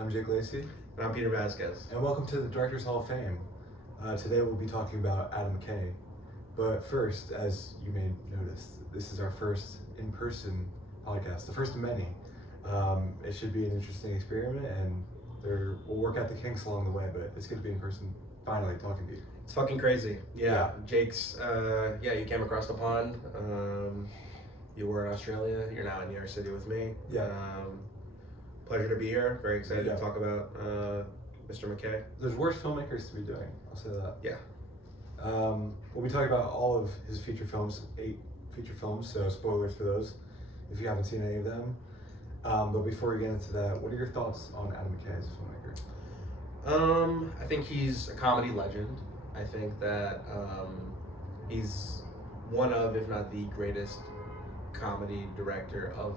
I'm Jake Lacey. And I'm Peter Vasquez. And welcome to the Directors Hall of Fame. Today we'll be talking about Adam Mckay. But first, as you may notice, this is our first in-person podcast, the first of many. It should be an interesting experiment, and we'll work out the kinks along the way, but it's good to be in person finally talking to you. It's fucking crazy. Yeah. Jake's, you came across the pond. You were in Australia. You're now in New York City with me. Yeah. Pleasure to be here. Very excited to talk about Mr. Mckay. There's worse filmmakers to be doing, I'll say that. Yeah. We'll be talking about all of his feature films, 8 feature films, so spoilers for those if you haven't seen any of them. But before we get into that, what are your thoughts on Adam Mckay as a filmmaker? I think he's a comedy legend. I think that he's one of, if not the greatest comedy director of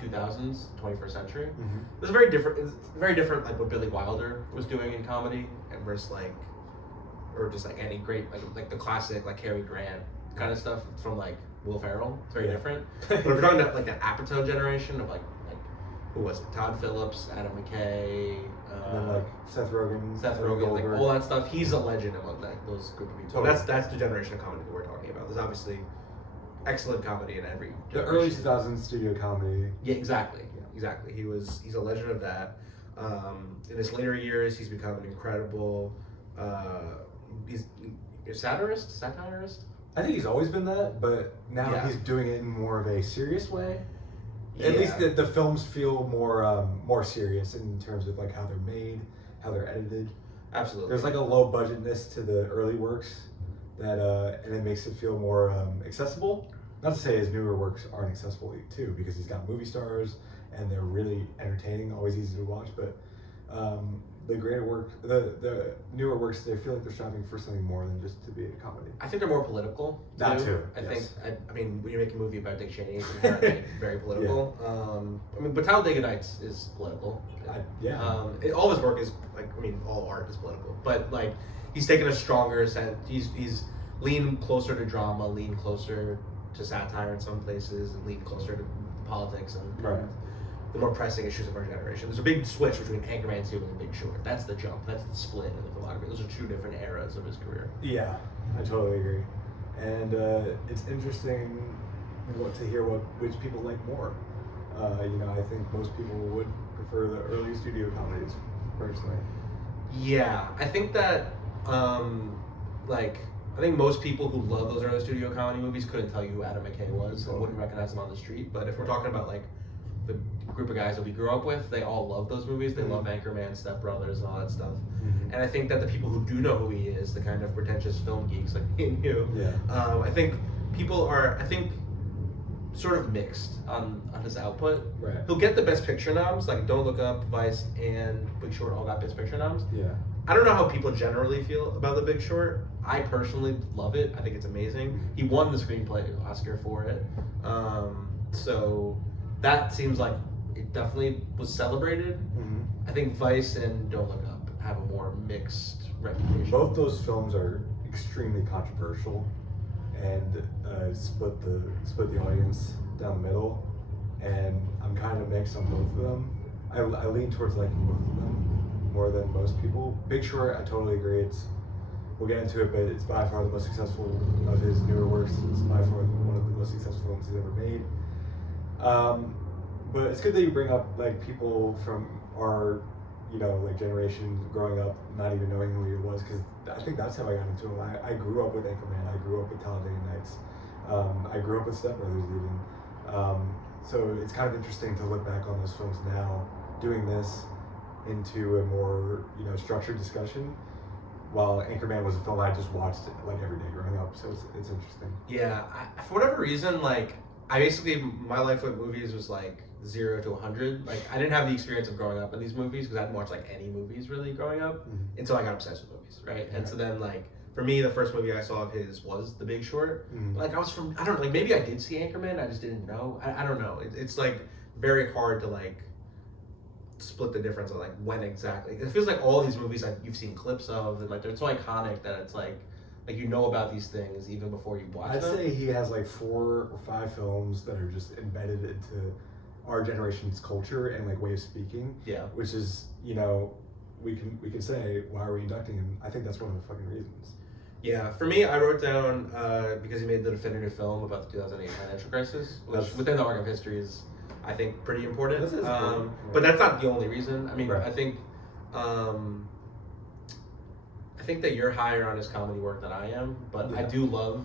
2000s, 21st century. Mm-hmm. It's very different like what Billy Wilder was doing in comedy and versus or just like any great like the classic like Cary Grant kind of stuff from like Will Ferrell. It's very different. But if we're talking about like that Apatow generation of like who was it? Todd Phillips, Adam Mckay, and then like Seth Rogen, like all that stuff. He's a legend among those group of people. Totally. That's the generation of comedy that we're talking about. There's obviously excellent comedy in every generation. The early 2000s studio comedy. Yeah, exactly. Exactly. He's a legend of that. In his later years, he's become an incredible. He's a satirist. I think he's always been that, but now he's doing it in more of a serious way. At least the films feel more serious in terms of like how they're made, how they're edited. Absolutely. There's like a low budgetness to the early works that and it makes it feel more accessible. Not to say his newer works aren't accessible too, because he's got movie stars and they're really entertaining, always easy to watch. But the greater work, the newer works, they feel like they're striving for something more than just to be a comedy. I think they're more political. That too. I think. I mean, when you make a movie about Dick Cheney, it's inherently very political. But Talladega Nights is political. All his work is all art is political. But like, he's taken a stronger sense. He's leaned closer to drama, leaned closer to satire in some places, and leaned closer to politics and the more pressing issues of our generation. There's a big switch between Anchorman 2 and The Big Short. That's the jump. That's the split in the filmography. Those are 2 different eras of his career. Yeah, I totally agree. And it's interesting to hear which people like more. I think most people would prefer the early studio comedies, personally. Yeah, I think that, I think most people who love those early studio comedy movies couldn't tell you who Adam Mckay was and wouldn't recognize him on the street. But if we're talking about the group of guys that we grew up with, they all love those movies. They love Anchorman, Step Brothers, and all that stuff. Mm-hmm. And I think that the people who do know who he is, the kind of pretentious film geeks like me and you, I think people are, sort of mixed on his output. Right. He'll get the Best Picture noms, like Don't Look Up, Vice, and Big Short all got Best Picture noms. Yeah. I don't know how people generally feel about The Big Short. I personally love it. I think it's amazing. He won the screenplay Oscar for it. So that seems like it definitely was celebrated. Mm-hmm. I think Vice and Don't Look Up have a more mixed reputation. Both those films are extremely controversial and split the audience down the middle. And I'm kind of mixed on both of them. I lean towards liking both of them more than most people. Big Short, I totally agree. We'll get into it, but it's by far the most successful of his newer works. It's by far one of the most successful films he's ever made. But it's good that you bring up people from our, generation growing up, not even knowing who he was, because I think that's how I got into him. I grew up with Anchorman. I grew up with Talladega Nights. I grew up with Step Brothers even. So it's kind of interesting to look back on those films now, doing this into a more structured discussion. While Anchorman was a film I just watched every day growing up, so it's interesting. Yeah, for whatever reason, my life with movies was 0 to 100. I didn't have the experience of growing up in these movies because I didn't watch any movies really growing up until I got obsessed with movies, right? And so then for me, the first movie I saw of his was The Big Short. I was from, I don't know, maybe I did see Anchorman, I just didn't know. I don't know. It's very hard to split the difference of when exactly. It feels like all these movies you've seen clips of and they're so iconic that it's about these things even before you watch them. I'd say he has 4 or 5 films that are just embedded into our generation's culture and like way of speaking. Yeah. Which is, we can say, why are we inducting him? I think that's one of the fucking reasons. Yeah, for me, I wrote down because he made the definitive film about the 2008 financial crisis, which within the arc of history is, I think, pretty important. But that's not the only reason. I mean, right. I think that you're higher on his comedy work than I am, but I do love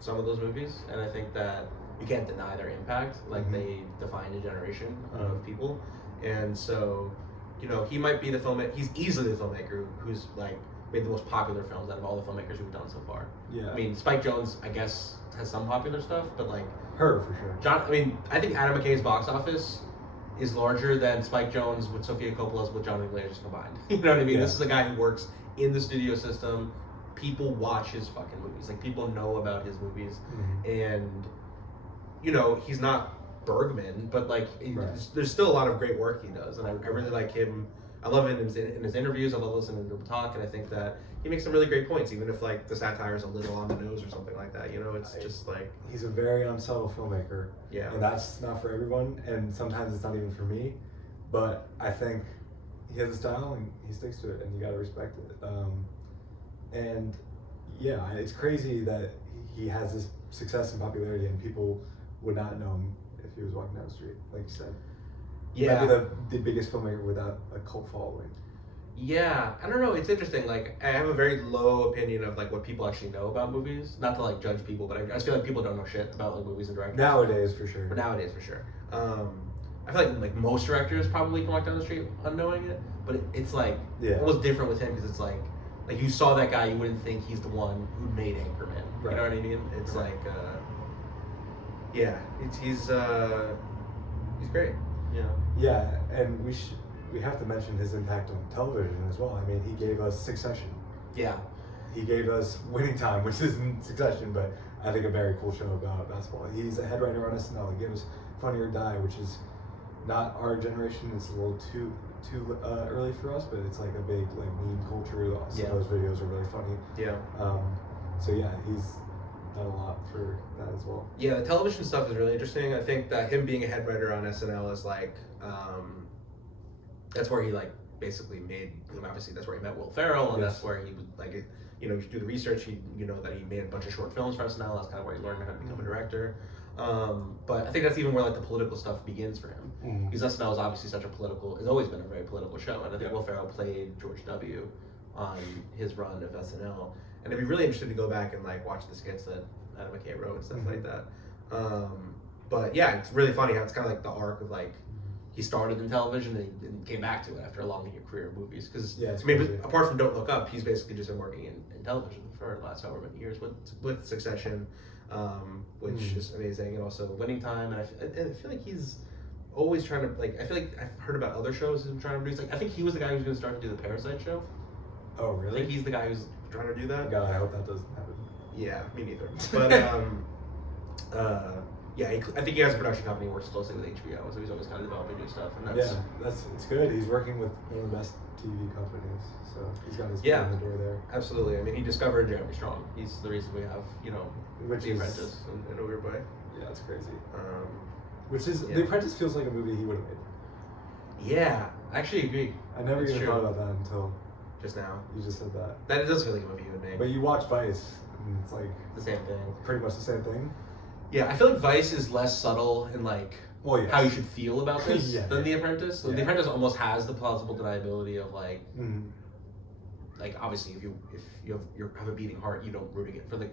some of those movies, and I think that you can't deny their impact. Like, they defined a generation of people, and so, he might be the filmmaker. He's easily the filmmaker who's like made the most popular films out of all the filmmakers we've done so far. Yeah. I mean, Spike Jonze, I guess, has some popular stuff, but like her for sure. I think Adam McKay's box office is larger than Spike Jonze with Sofia Coppola's with Johnny Glazer's combined. You know what I mean? Yeah. This is a guy who works in the studio system. People watch his fucking movies. Like, people know about his movies, and he's not Bergman, but like there's still a lot of great work he does, and I really like him. I love him in his interviews. I love listening to him talk, and I think that he makes some really great points, even if like the satire is a little on the nose or something like that. It's just like he's a very unsubtle filmmaker. Yeah, and that's not for everyone, and sometimes it's not even for me. But I think he has a style, and he sticks to it, and you gotta respect it. And yeah, it's crazy that he has this success and popularity, and people would not know him if he was walking down the street, like you said. Yeah, he might be the biggest filmmaker without a cult following. Yeah, I don't know. It's interesting. Like, I have a very low opinion of like what people actually know about movies. Not to like judge people, but I just feel like people don't know shit about like movies and directors. Nowadays, for sure. I feel like most directors probably can walk down the street unknowing it, but it's like almost different with him, because it's like you saw that guy, you wouldn't think he's the one who made Anchorman. Right. You know what I mean? It's like, he's great. Yeah. Yeah, and we have to mention his impact on television as well. I mean, he gave us Succession. Yeah. He gave us Winning Time, which isn't Succession, but I think a very cool show about basketball. He's a head writer on SNL. He gave us Funny or Die, which is not our generation. It's a little too early for us, but it's like a big like meme culture. Some of those videos are really funny. Yeah. So yeah, he's done a lot for that as well. Yeah, the television stuff is really interesting. I think that him being a head writer on SNL is like, that's where he like basically made, obviously that's where he met Will Ferrell, and that's where he would like, if you do the research, that he made a bunch of short films for SNL. That's kind of where he learned how to become a director. But I think that's even where like the political stuff begins for him, because SNL is obviously it's always been a very political show, and I think Will Ferrell played George W. on his run of SNL. And it'd be really interesting to go back and like watch the skits that Adam McKay wrote and stuff like that. But yeah, it's really funny how it's kind of like the arc of like he started in television and came back to it after a long career of movies. Because apart from Don't Look Up, he's basically just been working in television for the last however many years with Succession, which is amazing, and also Winning Time. And I feel like he's always trying to like. I feel like I've heard about other shows he's trying to produce. Like, I think he was the guy who's going to start to do the Parasite show. Oh really? I think he's the guy who's trying to do that. God, I hope that doesn't happen. Yeah, me neither. But I think he has a production company, works closely with HBO, so he's always kind of developing new stuff. And it's good. He's working with one of the best TV companies, so he's got his foot in the door there. Absolutely. I mean, he discovered Jeremy Strong. He's the reason we have The Apprentice in a weird way. Yeah, it's crazy. The Apprentice feels like a movie he would have made. Yeah, I actually agree. I never even thought about that until just now. You just said that. That does feel like a movie he would make. But you watch Vice, and it's like the same thing. Pretty much the same thing. Yeah, I feel like Vice is less subtle in like how you should feel about this than The Apprentice. The Apprentice almost has the plausible deniability of like, like obviously if you have a beating heart, you don't root for the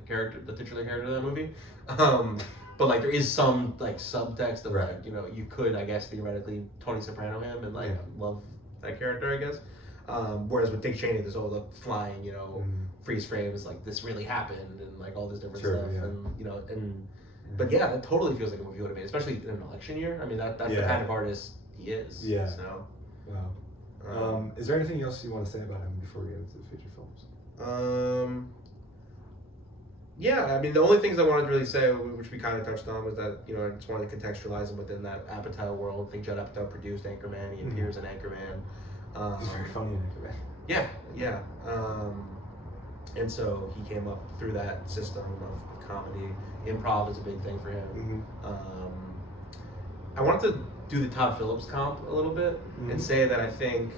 titular character of that movie. But like there is some like subtext of like you could, I guess, theoretically Tony Soprano him and like love that character, I guess. Whereas with Dick Cheney, there's all the flying, freeze frames, like this really happened, and like all this different stuff, and but yeah, it totally feels like a movie would have made, especially in an election year. I mean, that's the kind of artist he is. Yeah. So. Wow. Is there anything else you want to say about him before we get into the feature films? Yeah, I mean, the only things I wanted to really say, which we kind of touched on, was that I just wanted to contextualize him within that Apatow world. I think Judd Apatow produced Anchorman. He appears in Anchorman. He's very funny in Anchorman. Yeah. And so he came up through that system of comedy. Improv is a big thing for him. I wanted to do the Todd Phillips comp a little bit and say that I think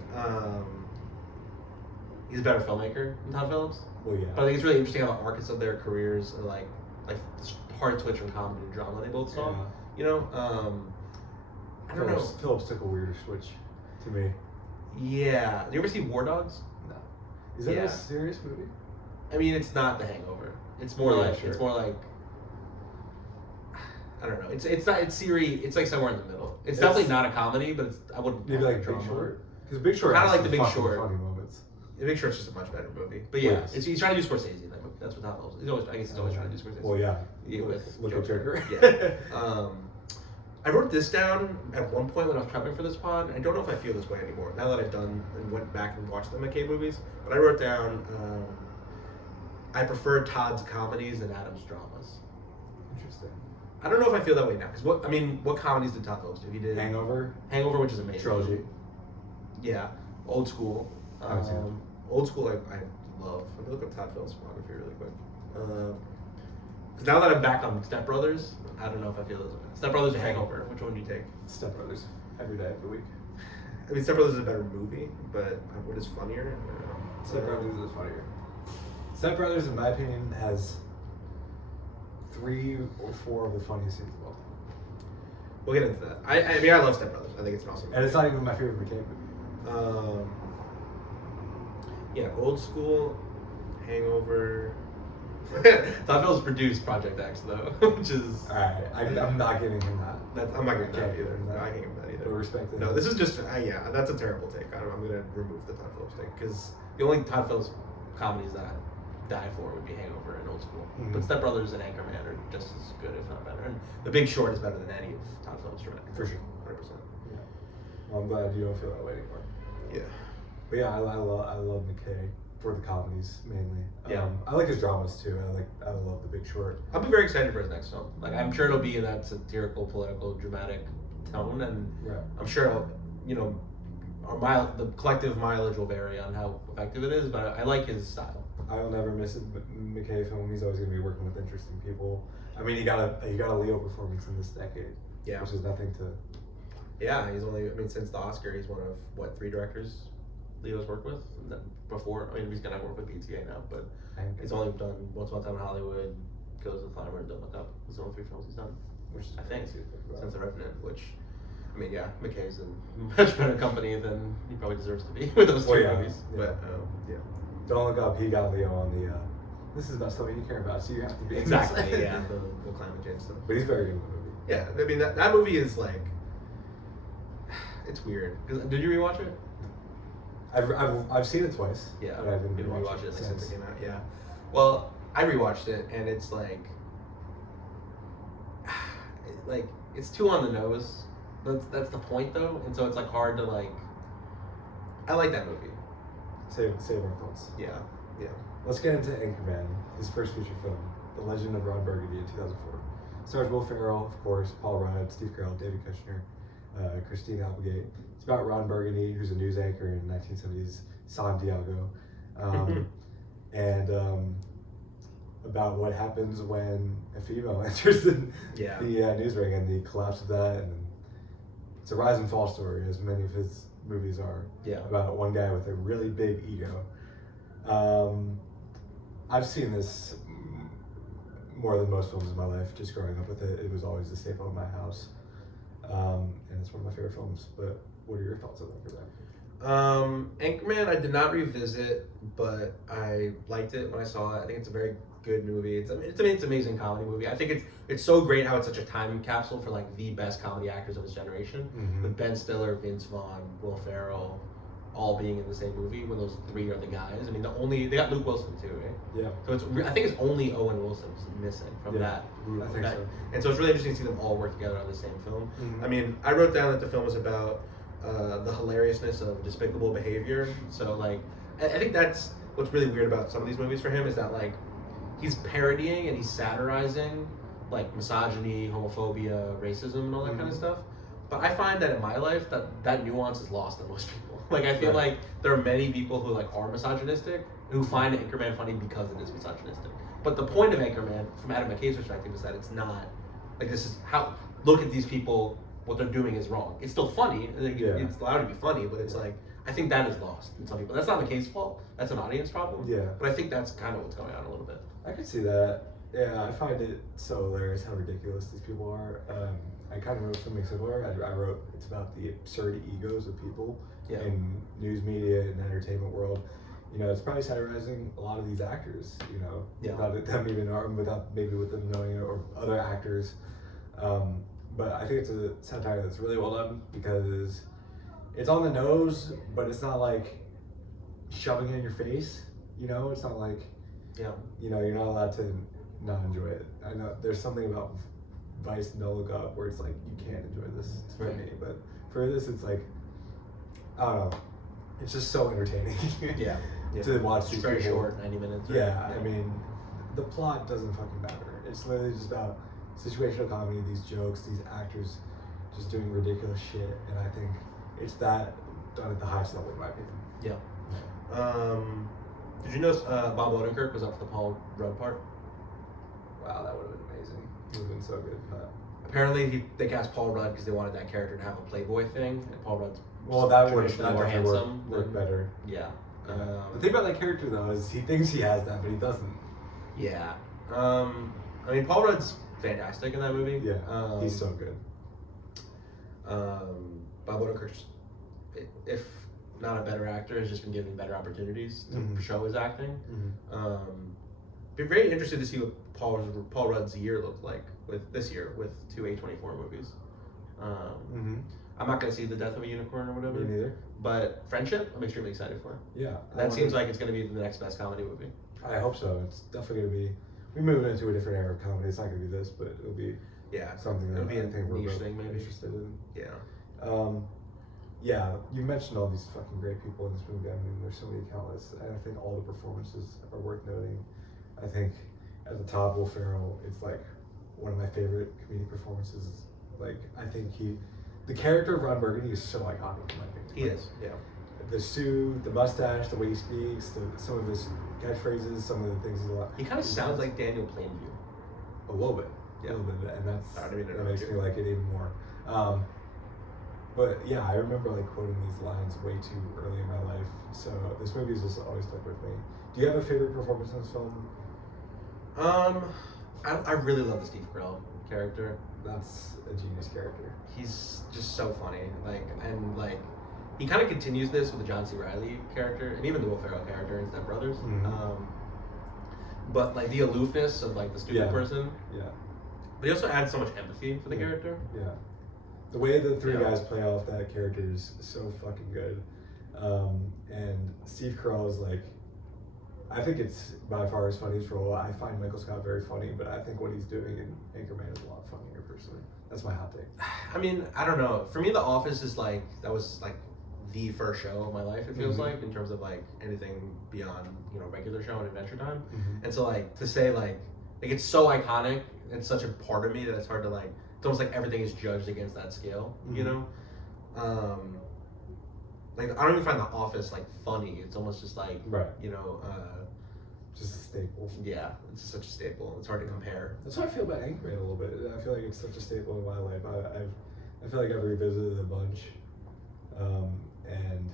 he's a better filmmaker than Todd Phillips. Well, yeah. But I think it's really interesting how the arcs of their careers are like hard switch from comedy to drama they both saw. Yeah. You know, I don't know. Phillips took a weirder switch to me. Yeah. Do you ever see War Dogs? No. Is that a serious movie? I mean, it's not The Hangover. It's more It's more like. I don't know. It's not. It's Siri. It's like somewhere in the middle. It's definitely not a comedy, but I wouldn't. Maybe like Big Short. Because Big Short. Kind of has like The Big Short. Funny moments. The Big Short's just a much better movie. But yeah, he's trying to do Scorsese in that movie. That's what Todd Phillips. I guess he's always trying to do Scorsese. Well, yeah. With look at Joker. Yeah. I wrote this down at one point when I was prepping for this pod. I don't know if I feel this way anymore now that I've done and went back and watched the Mckay movies. But I wrote down I prefer Todd's comedies and Adam's dramas. Interesting. I don't know if I feel that way now. Because what comedies did Todd Phillips do? He did Hangover, which is amazing. Trilogy. Yeah. Old School. Old School I love. Let me look up Todd Phillips' filmography really quick. Because now that I'm back on Step Brothers, I don't know if I feel this way. Step Brothers or Hangover? Which one do you take? Step Brothers. Every day of the week. I mean, Step Brothers is a better movie, but what is funnier? I don't know. Step Brothers is funnier. Step Brothers, in my opinion, has 3 or 4 of the funniest scenes of all time. We'll get into that. I mean, I love Step Brothers. I think it's an awesome movie. And it's not even my favorite Mckay movie. Yeah, Old School, Hangover. Todd Phillips produced Project X though, which is. Alright, I'm not giving him that. I'm not giving him that either. No, I can't give him that either. No respect to him. No, this is just yeah. That's a terrible take. I'm gonna remove the Todd Phillips take because the only Todd Phillips comedies that I die for would be Hangover and Old School. Mm-hmm. But Step Brothers and Anchorman are just as good, if not better. And The Big Short is better than any of Todd Phillips' directing. For sure. 100%. Yeah. Well, I'm glad you don't feel that way anymore. Yeah. But yeah, I love Mckay for the comedies mainly. Yeah. I like his dramas too. I love The Big Short. I'll be very excited for his next film. Like I'm sure it'll be in that satirical, political, dramatic tone, and I'm sure it'll, the collective mileage will vary on how effective it is. But I like his style. I will never miss a Mckay film. He's always going to be working with interesting people. I mean, he got a Leo performance in this decade. Yeah. Which is nothing to. Yeah, he's only. I mean, since the Oscar, he's one of 3 directors Leo's worked with before. I mean, he's gonna work with BTA now, but he's only done Once Upon a Time in Hollywood, Goes with Climber, and Don't Look Up. Those are the only 3 films he's done. Which I think since The Revenant, which. I mean, yeah, McKay's in much better company than he probably deserves to be with those 2 movies. Yeah. But yeah. Don't Look Up. He got Leo on the. This is about something you care about, so you have to be exactly. Yeah, the climate change stuff. But he's very good in the movie. Yeah, I mean that movie is like. It's weird. Did you rewatch it? I've seen it twice. Yeah, but I didn't rewatch it since it came out. Yeah. Well, I rewatched it, and it's like it's too on the nose. That's the point though, and so it's like hard to like. I like that movie. Save our thoughts. Yeah. Let's get into Anchorman, his first feature film, The Legend of Ron Burgundy in 2004. Stars Will Ferrell, of course, Paul Rudd, Steve Carell, David Kushner, Christine Applegate. It's about Ron Burgundy, who's a news anchor in 1970s San Diego, and about what happens when a female enters the news ring and the collapse of that. And it's a rise and fall story, as many of his movies are. Yeah. About one guy with a really big ego. I've seen this more than most films in my life. Just growing up with it, it was always a staple in my house, and it's one of my favorite films. But what are your thoughts on Anchorman? Anchorman, I did not revisit, but I liked it when I saw it. I think it's a very good movie. It's an amazing comedy movie. I think it's so great how it's such a time capsule for like the best comedy actors of his generation, with Ben Stiller, Vince Vaughn, Will Ferrell, all being in the same movie when those 3 are the guys. I mean, they got Luke Wilson too, right? Yeah. So I think it's only Owen Wilson's missing from that group. I think so. And so it's really interesting to see them all work together on the same film. I mean, I wrote down that the film was about the hilariousness of despicable behavior. So like, I think that's what's really weird about some of these movies for him is that like, he's parodying and he's satirizing like misogyny, homophobia, racism, and all that kind of stuff. But I find that in my life that nuance is lost on most people. Like I feel like there are many people who like are misogynistic who find Anchorman funny because it is misogynistic. But the point of Anchorman, from Adam McKay's perspective, is that it's not like this is how look at these people what they're doing is wrong. It's still funny. Like, Yeah. it's allowed to be funny, but it's Yeah. like I think that is lost in some people. That's not McKay's fault. That's an audience problem. Yeah. But I think that's kind of what's going on a little bit. I can see that. Yeah, I find it so hilarious how ridiculous these people are. I kind of wrote something similar. I wrote it's about the absurd egos of people Yeah. in news media and entertainment world. You know, it's probably satirizing a lot of these actors. You know, Yeah. without them even without maybe with them knowing it, or other actors. But I think it's a satire that's really well done because it's on the nose, but it's not like shoving it in your face. You know, it's not like Yeah. you know you're not allowed to not enjoy it. I know there's something about Vice and Don't Look Up where it's like you can't enjoy this for Right. me, but for this it's like I don't know. It's just so entertaining. Yeah. To watch It's these very people. short, 90 minutes. right? Yeah, I mean, the plot doesn't fucking matter. It's literally just about situational comedy, these jokes, these actors just doing ridiculous shit, and I think it's that done at the highest level in my opinion. Yeah. Did you know Bob Odenkirk was up for the Paul Rudd part? Wow, that would have been amazing. It would have been so good. Apparently, they cast Paul Rudd because they wanted that character to have a Playboy thing, and Paul Rudd's Well, that would traditionally more definitely handsome. work than- better. Yeah. The thing about that character though is he thinks he has that, but he doesn't. Yeah. I mean, Paul Rudd's fantastic in that movie. Yeah, he's so good. Bob Odenkirk's, if not a better actor, has just been given better opportunities to Mhm. show his acting. Mm-hmm. Be very interested to see what Paul Rudd's year looked like with this year with two A24 movies. I'm not gonna see The Death of a Unicorn or whatever. Me neither. But Friendship, I'm extremely excited for. Yeah, That seems like it's gonna be the next best comedy movie. I hope so. It's definitely gonna be. We're moving into a different era of comedy. It's not gonna be this, but it'll be Yeah. something that It'll be I a think we're niche both thing, maybe. interested in. Yeah. Yeah, you mentioned all these fucking great people in this movie. I mean, there's so many countless, and I think all the performances are worth noting. I think at the top, Will Ferrell, it's like one of my favorite comedic performances. Like, I think the character of Ron Burgundy is so iconic in my opinion. He is. Yeah. The suit, the mustache, the way he speaks, some of his catchphrases, some of the things he's a lot. He kind of sounds like Daniel Plainview. A little bit, Yeah. a little bit, and I don't even know that makes what me you- like it even more. But yeah, I remember like quoting these lines way too early in my life, so this movie's just always stuck with me. Do you have a favorite performance in this film? I really love the Steve Carell character. That's a genius character. He's just so funny. He kind of continues this with the John C. Reilly character, and even the Will Ferrell character in Step Brothers. Mhm. But like the aloofness of like the stupid Yeah. person. Yeah, But he also adds so much empathy for the Yeah. character. yeah. The way the three Yeah. guys play off that character is so fucking good. And Steve Carell is like, I think it's by far his funniest role. I find Michael Scott very funny, but I think what he's doing in Anchorman is a lot funnier personally. That's my hot take. I mean, I don't know. For me, The Office is like that was like the first show of my life. It feels Mhm. like in terms of like anything beyond regular show and Adventure Time. Mhm. And so like to say like it's so iconic and such a part of me that it's hard to like. It's almost like everything is judged against that scale. You Mhm. know. Like I don't even find The Office like funny. It's almost just like Right. Just a staple. yeah, it's just such a staple. It's hard to compare. That's how I feel about Anchorman a little bit. I feel like it's such a staple in my life. I feel like I've revisited it a bunch, and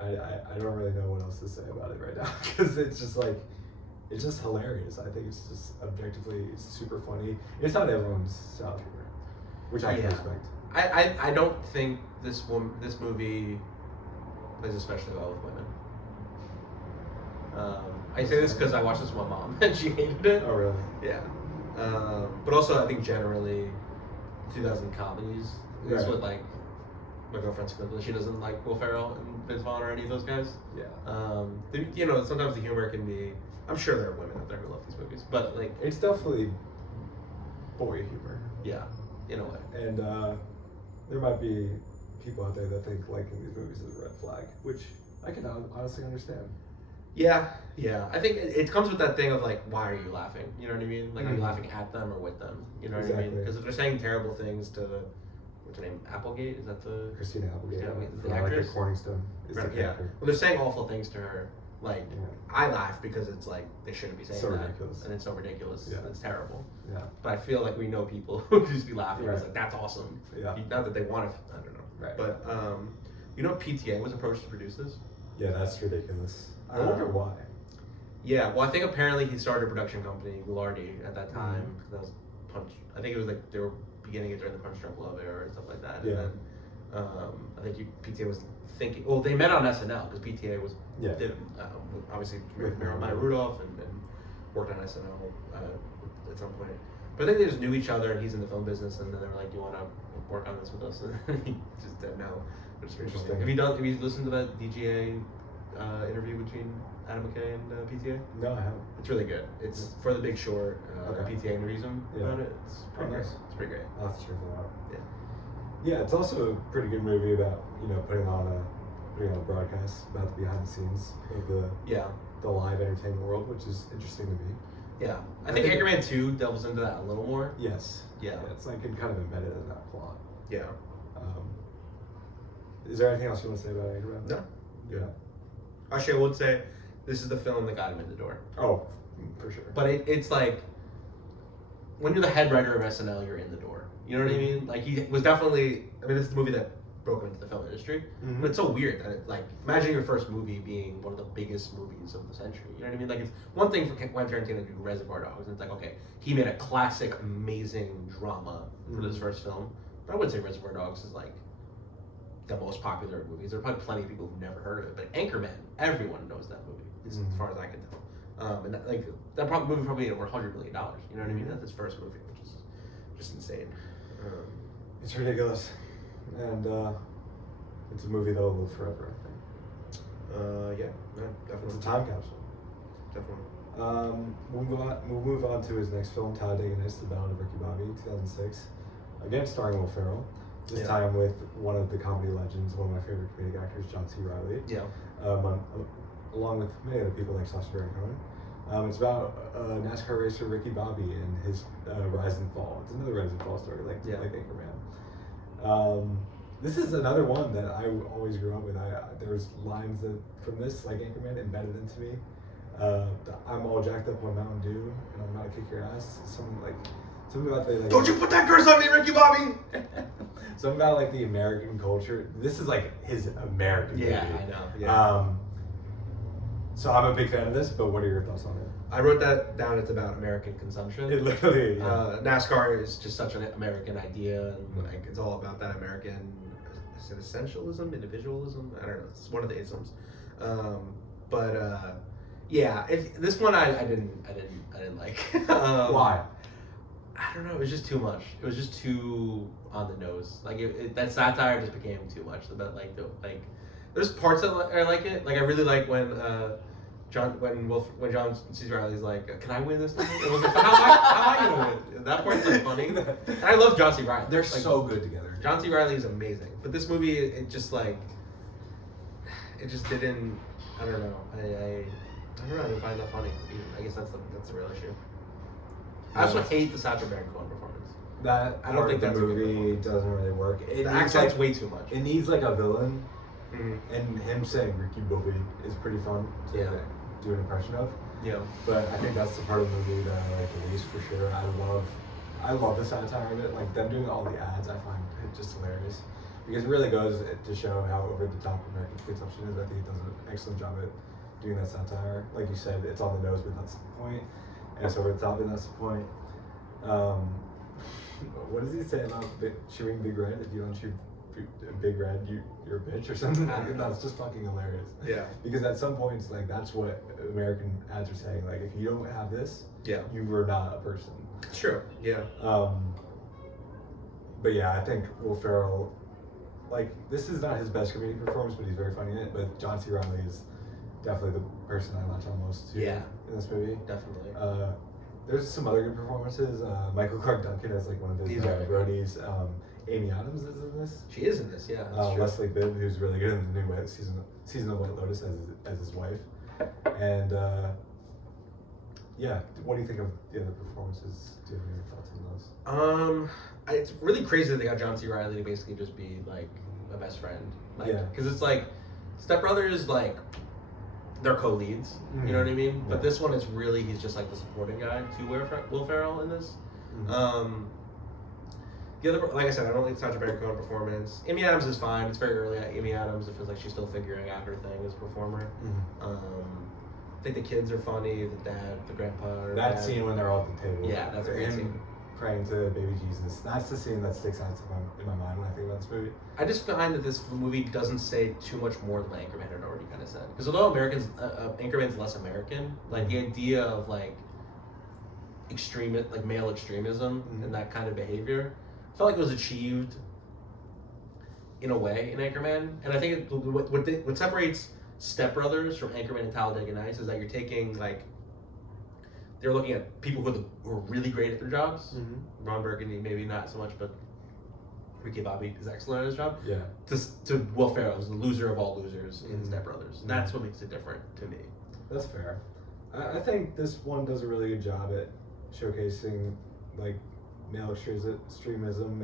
I don't really know what else to say about it right now because it's just hilarious. I think it's just objectively it's super funny. It's not everyone's style of humor, which I can Yeah. respect. I don't think this movie plays especially well with women. I say this because I watched this with my mom and she hated it. Oh really? Yeah. But also I think generally 2000 comedies is Right. what like my girlfriend's equivalent. She doesn't like Will Ferrell and Vince Vaughn or any of those guys. Yeah. Sometimes the humor can be. I'm sure there are women out there who love these movies, but like It's definitely boy humor, yeah, in a way. and there might be people out there that think liking these movies is a red flag, which I can honestly understand. Yeah. I think it comes with that thing of like, why are you laughing? You know what I mean? Like, are you Mhm. laughing at them or with them? You know what I mean? Exactly. Because if they're saying terrible things to, what's her name? Applegate? Is that the? Christina Applegate, Yeah, the from, like actress? the Corningstone is the Right, yeah. character. When they're saying awful things to her, Like, Yeah. I laugh because it's like they shouldn't be saying So that, ridiculous. and it's so ridiculous. Yeah. It's terrible. Yeah. But I feel like we know people who just be laughing. Right. It's like that's awesome. Yeah. Not that they want to. I don't know. Right. But you know, PTA was approached to produce this. Yeah, that's ridiculous. I wonder why. Yeah, well, I think apparently he started a production company, Goulardi, at that time. Mm-hmm. That was Punch. I think it was like they were beginning it during the Punch Drunk Love era and stuff like that. Yeah. And then I think PTA was thinking. Well, they met on SNL because PTA was did obviously Maya Rudolph and worked on SNL at some point. But I think they just knew each other, and he's in the film business, and then they were like, "Do you want to work on this with us?" And he just said no. Which is very interesting. Have you listened to that DGA interview between Adam McKay and PTA? No, I haven't. It's really good. It's for The Big Short. Okay. PTA interviews him about it. It's pretty great. Nice. It's pretty great. I'll have to check that out. Yeah. Yeah, it's also a pretty good movie about putting on a broadcast about the behind the scenes of the live entertainment world, which is interesting to me. Yeah. I think Anchorman 2 delves into that a little more. Yes. Yeah. It's like kind of embedded in that plot. Yeah. Is there anything else you want to say about Anchorman? No. Yeah. Actually, I would say this is the film that got him in the door. Oh, for sure. But it's like when you're the head writer of SNL, you're in the door. You know what I mean? Like he was definitely. I mean, this is the movie that broke him into the film industry. Mm-hmm. But it's so weird that imagine your first movie being one of the biggest movies of the century. You know what I mean? Like it's one thing for Quentin Tarantino to do Reservoir Dogs, and it's like okay, he made a classic, amazing drama for this first film. But I wouldn't say Reservoir Dogs is like the most popular of movies. There are probably plenty of people who've never heard of it. But Anchorman, everyone knows that movie, as far as I can tell. And that movie probably made over $100 million. You know what I mean? That's his first movie, which is just insane. It's ridiculous, and it's a movie that'll live forever. I think. Yeah, definitely. It's a time capsule. Definitely. We'll move on to his next film, Talladega Nights: The Ballad of Ricky Bobby, 2006. Again, starring Will Ferrell. This time with one of the comedy legends, one of my favorite comedic actors, John C. Reilly. Yeah. Along with many other people like Sacha Baron Cohen. It's about NASCAR racer Ricky Bobby and his rise and fall. It's another rise and fall story, like Anchorman. This is another one that I always grew up with. There's lines from this, like Anchorman, embedded into me. I'm all jacked up on Mountain Dew, and I'm gonna kick your ass. Something about the Don't you put that curse on me, Ricky Bobby! Something about like the American culture. This is like his American movie. Yeah, I know. Yeah. So I'm a big fan of this, but what are your thoughts on it? I wrote that down. It's about American consumption. It literally, NASCAR is just such an American idea, and like it's all about that American. Is it essentialism, individualism? I don't know. It's one of the isms. Yeah. If this one, I didn't like. Why? I don't know. It was just too much. It was just too on the nose. Like that satire just became too much. About there's parts that I like it. Like I really like when John C. Reilly's like, "Can I win this thing?" It was like, "How am I gonna win?" That part's like funny. And I love John C. Reilly. They're so good together. John C. Reilly is amazing. But this movie, it just didn't. I don't know. I don't know. I didn't find that funny. I guess that's the real issue. I also hate the Sacha Baron Cohen performance. I don't think the movie doesn't really work. The accent's way too much. It needs like a villain, and him saying Ricky Bobby is pretty fun to do an impression of. Yeah. But I think that's the part of the movie that I like the least for sure. I love the satire of it. Like them doing all the ads, I find it just hilarious because it really goes to show how over the top American consumption is. I think it does an excellent job at doing that satire. Like you said, it's on the nose, but that's the point. And it's over the top, and that's the point. What does he say about chewing Big Red? If you don't chew Big Red, you're a bitch or something. That's just fucking hilarious. Yeah. Because at some points, like that's what American ads are saying. Like if you don't have this, you are not a person. True. Yeah. But yeah, I think Will Ferrell, like this is not his best comedic performance, but he's very funny in it. But John C. Reilly is definitely the person I latch on most to in this movie. Definitely. There's some other good performances. Michael Clark Duncan as like one of his roadies. Amy Adams is in this. She is in this, yeah. Leslie Bibb, who's really good in the new season of White Lotus as his wife. And what do you think of the other performances? Do you have any thoughts on those? It's really crazy that they got John C. Reilly to basically just be like a best friend. Because it's like Step Brothers, like they're co-leads. You know what I mean? But this one is really he's just like the supporting guy to Will Ferrell in this. The other, like I said, I don't like Sacha Baron Cohen performance. Amy Adams is fine. It's very early at Amy Adams. It feels like she's still figuring out her thing as a performer. I think the kids are funny. The dad, the grandpa. That scene when they're all at the table. Yeah, that's a great scene. Praying to baby Jesus. That's the scene that sticks out in my mind when I think about this movie. I just find that this movie doesn't say too much more than Anchorman had already kind of said. Because although Anchorman's less American, like the idea of like male extremism and that kind of behavior, I felt like it was achieved in a way in Anchorman. And I think what separates Step Brothers from Anchorman and Talladega Nights is that you're taking like, they're looking at people who are really great at their jobs. Ron Burgundy, maybe not so much, but Ricky Bobby is excellent at his job. Yeah. To Will Ferrell, who's the loser of all losers in Step Brothers. And that's what makes it different to me. That's fair. I think this one does a really good job at showcasing like male extremism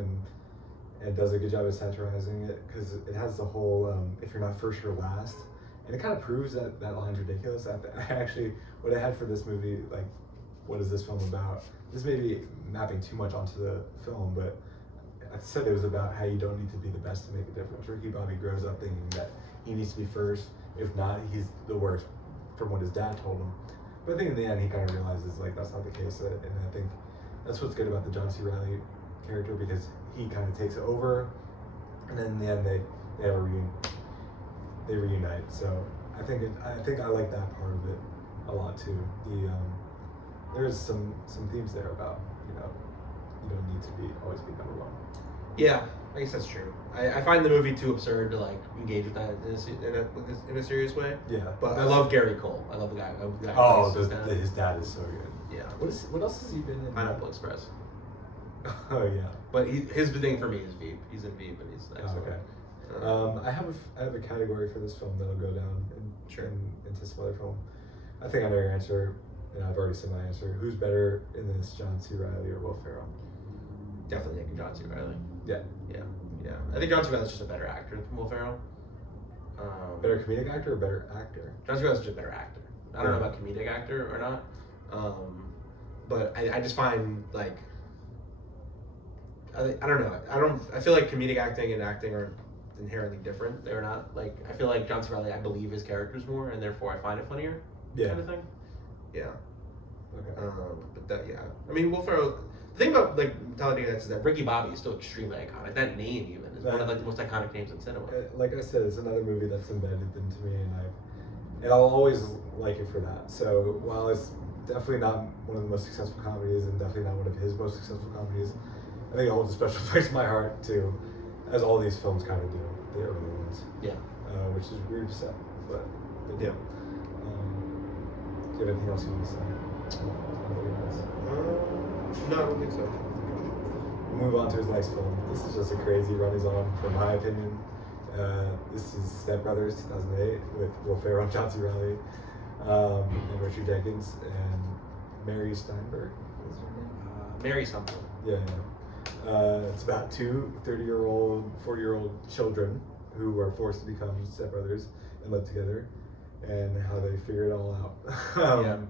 and does a good job of satirizing it, because it has the whole if you're not first, you're last. And it kind of proves that line's ridiculous. I actually, what I had for this movie, like, what is this film about? This may be mapping too much onto the film, but I said it was about how you don't need to be the best to make a difference. Ricky Bobby grows up thinking that he needs to be first. If not, he's the worst, from what his dad told him. But I think in the end, he kind of realizes, like, that's not the case. And I think that's what's good about the John C. Reilly character, because he kind of takes it over. And then in the end, they have a reunion. They reunite, so I think I like that part of it a lot too. There's some themes there about you don't need to always be number one. Yeah, I guess that's true. I find the movie too absurd to like engage with that in a serious way. Yeah, but I love Gary Cole. I love the guy. His dad is so good. Yeah. What else has he been in? Pineapple Express. Oh yeah. But his thing for me is Veep. He's in Veep, and he's excellent. Okay. I have a category for this film that'll go down into some other film. I think I know your answer, and I've already said my answer. Who's better in this, John C. Reilly or Will Ferrell? Definitely thinking John C. Reilly. Yeah. I think John C. Reilly's just a better actor than Will Ferrell. Better comedic actor or better actor? John C. Reilly's just a better actor. I don't know about comedic actor or not, but I just find like I don't know. I feel like comedic acting and acting are inherently different. They're not like, I feel like John C. Reilly, I believe his characters more, and therefore I find it funnier. Kind of thing. Yeah. Okay. I mean, Will Ferrell. The thing about like Talladega Nights is that Ricky Bobby is still extremely iconic. That name even is one of like the most iconic names in cinema. Like I said, it's another movie that's embedded into me, and I'll always like it for that. So while it's definitely not one of the most successful comedies, and definitely not one of his most successful comedies, I think it holds a special place in my heart too, as all these films kind of do, the early ones. Yeah. Which is weird to say, but yeah. Do you have anything else you want to say? No, I don't think so. We'll move on to his next film. This is just a crazy run-is-on, from my opinion. This is Step Brothers, 2008, with Will Ferrell, John C. Reilly, and Richard Jenkins, and Mary Steinberg. What is her name? Mary something. Yeah. It's about two 30-year-old, 40-year-old children who are forced to become stepbrothers and live together, and how they figure it all out.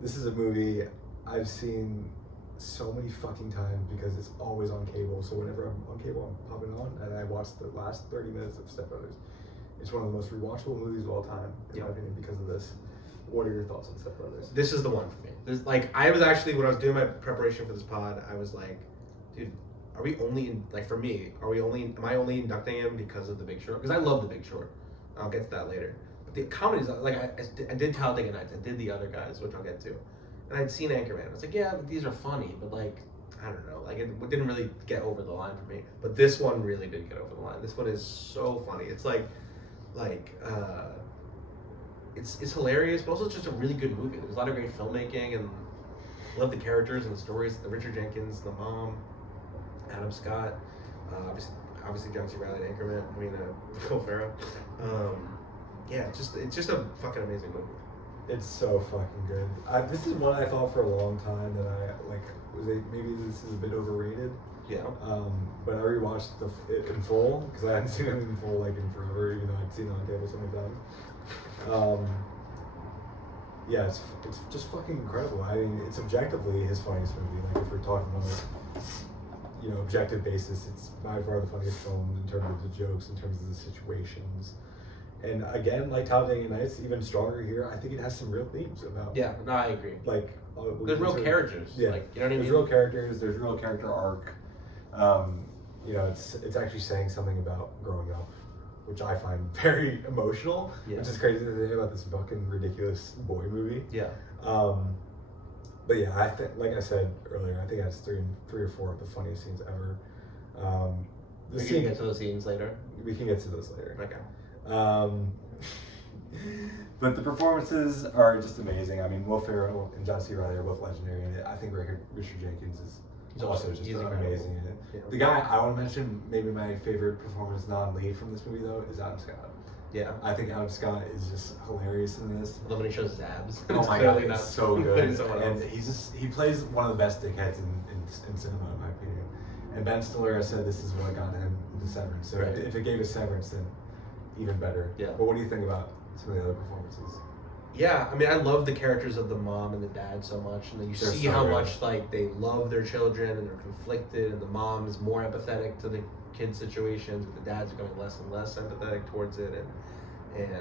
This is a movie I've seen so many fucking times because it's always on cable. So whenever I'm on cable, I'm popping on, and I watch the last 30 minutes of Step Brothers. It's one of the most rewatchable movies of all time, in my opinion, because of this. What are your thoughts on Step Brothers? This is the one for me. I was actually, when I was doing my preparation for this pod, I was like, dude, are we only am I only inducting him because of The Big Short? Because I love The Big Short. I'll get to that later. But the comedies, like I did Talladega Nights, I did the other guys, which I'll get to. And I'd seen Anchorman. I was like, yeah, these are funny, but like, I don't know, like it didn't really get over the line for me. But this one really did get over the line. This one is so funny. It's it's hilarious, but also it's just a really good movie. There's a lot of great filmmaking, and I love the characters and the stories. The Richard Jenkins, the mom, Adam Scott, obviously John C. Reilly and Anchorman. I mean, Will Ferrell. It's just a fucking amazing movie. It's so fucking good. This is one I thought for a long time that I like. Maybe this is a bit overrated. Yeah. But I rewatched it in full because I hadn't seen it in full like in forever, even though I'd seen it on cable so many times. yeah, it's just fucking incredible. I mean, it's objectively his funniest movie. Like if we're talking on a objective basis, it's by far the funniest film in terms of the jokes, in terms of the situations. And again, like Talladega Nights, even stronger here. I think it has some real themes about. Yeah, no, I agree. Like there's real characters. Yeah, like, you know what I mean. There's real characters. There's real character arc. It's actually saying something about growing up, which I find very emotional. Yeah. Which is crazy to say about this fucking ridiculous boy movie. Yeah. But yeah, I think, like I said earlier, I think that's three or four of the funniest scenes ever. We can get to those scenes later. We can get to those later. Okay. But the performances are just amazing. I mean, Will Ferrell and John C. Reilly are both legendary in it. I think Richard Jenkins is also just amazing in it. Yeah. The guy I want to mention, maybe my favorite performance non-lead from this movie though, is Adam Scott. Yeah. I think Adam Scott is just hilarious in this. I love when he shows his abs. Oh my god, it's so good. And he plays one of the best dickheads in cinema, in my opinion. And Ben Stiller has said this is what got him into Severance. So if it gave us Severance, then even better. Yeah. But what do you think about some of the other performances? Yeah, I mean, I love the characters of the mom and the dad so much, and then you see how much like they love their children and they're conflicted, and the mom is more empathetic to the kids' situations, but the dad's becoming less and less empathetic towards it, and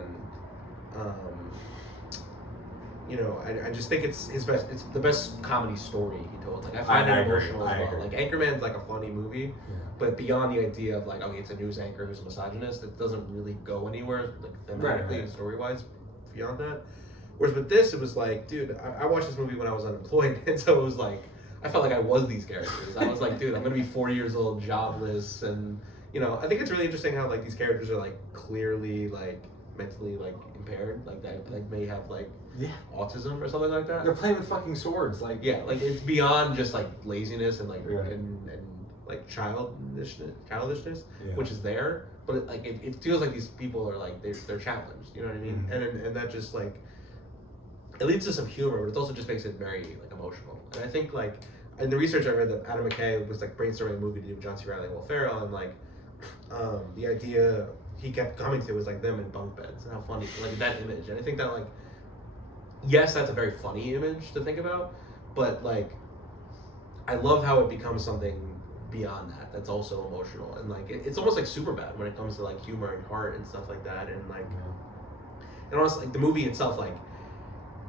I just think it's the best comedy story he told. Like I find it emotional as well. Like Anchorman's like a funny movie, but beyond the idea of like, okay, it's a news anchor who's a misogynist, it doesn't really go anywhere like thematically and story wise beyond that. Whereas with this, it was like, dude, I watched this movie when I was unemployed, and so it was like, I felt like I was these characters. I was like, dude, I'm gonna be 40 years old, jobless, and I think it's really interesting how like these characters are like clearly like mentally like impaired, like that like may have like autism or something like that. They're playing with fucking swords, like like it's beyond just like laziness and like and like childishness, which is there, but it feels like these people are like they're challenged, you know what I mean? And that just like it leads to some humor, but it also just makes it very like emotional. And I think like in the research I read that Adam Mckay was like brainstorming a movie to do with John C. Reilly and Will Ferrell, and like the idea he kept coming to was like them in bunk beds and how funny like that image. And I think that like yes, that's a very funny image to think about, but like I love how it becomes something beyond that that's also emotional, and like it's almost like Superbad when it comes to like humor and heart and stuff like that, and like and honestly like the movie itself, like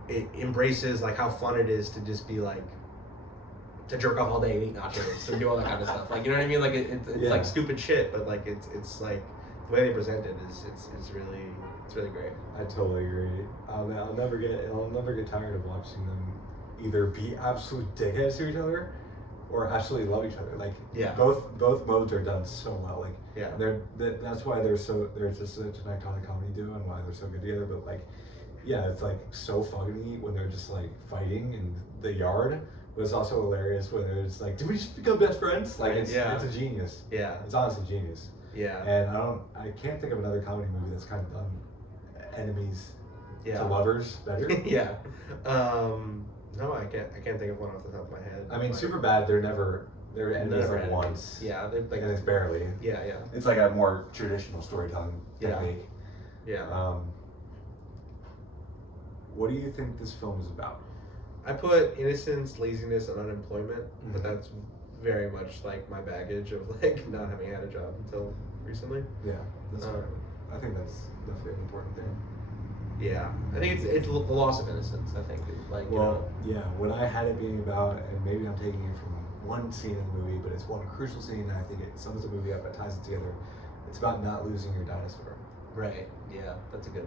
it embraces like how fun it is to just be like to jerk off all day and eat nachos and do all that kind of stuff, like you know what I mean, like it's like stupid shit, but like it's like the way they present it is it's really great. I totally agree. I'll never get tired of watching them either be absolute dickheads to each other or absolutely love each other. Like both modes are done so well. Like that's why they're just such an iconic comedy duo and why they're so good together. But like it's like so funny when they're just like fighting in the yard, but it's also hilarious when they're just like, did we just become best friends? Like it's a genius. Yeah, it's honestly genius. Yeah, and I can't think of another comedy movie that's kind of done enemies to lovers better. No, I can't think of one off the top of my head. I mean, Superbad, they're enemies like once. Yeah, they're like, and it's barely. Yeah. It's like a more traditional storytelling technique. Yeah. What do you think this film is about? I put innocence, laziness, and unemployment, but that's very much like my baggage of like not having had a job until recently. Yeah, that's fair. I think that's definitely an important thing. Yeah, I think it's the loss of innocence. I think like what I had it being about, and maybe I'm taking it from one scene in the movie, but it's one crucial scene, and I think it sums the movie up and ties it together. It's about not losing your dinosaur. Right. Yeah, that's a good.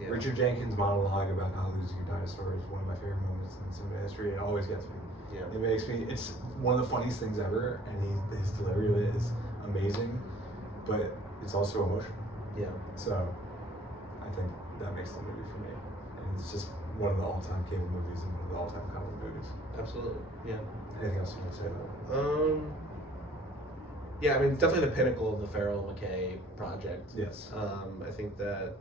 Yeah. Richard Jenkins' monologue about not losing your dinosaur is one of my favorite moments in cinema history. It always gets me. Yeah. It makes me. It's one of the funniest things ever, and his delivery of it is amazing, but it's also emotional. Yeah. So, I think that makes the movie for me, and it's just one of the all-time cable movies and one of the all-time comedy movies. Absolutely. Yeah. Anything else you want to say about it? Yeah, I mean, definitely the pinnacle of the Ferrell Mckay project. Yes. I think that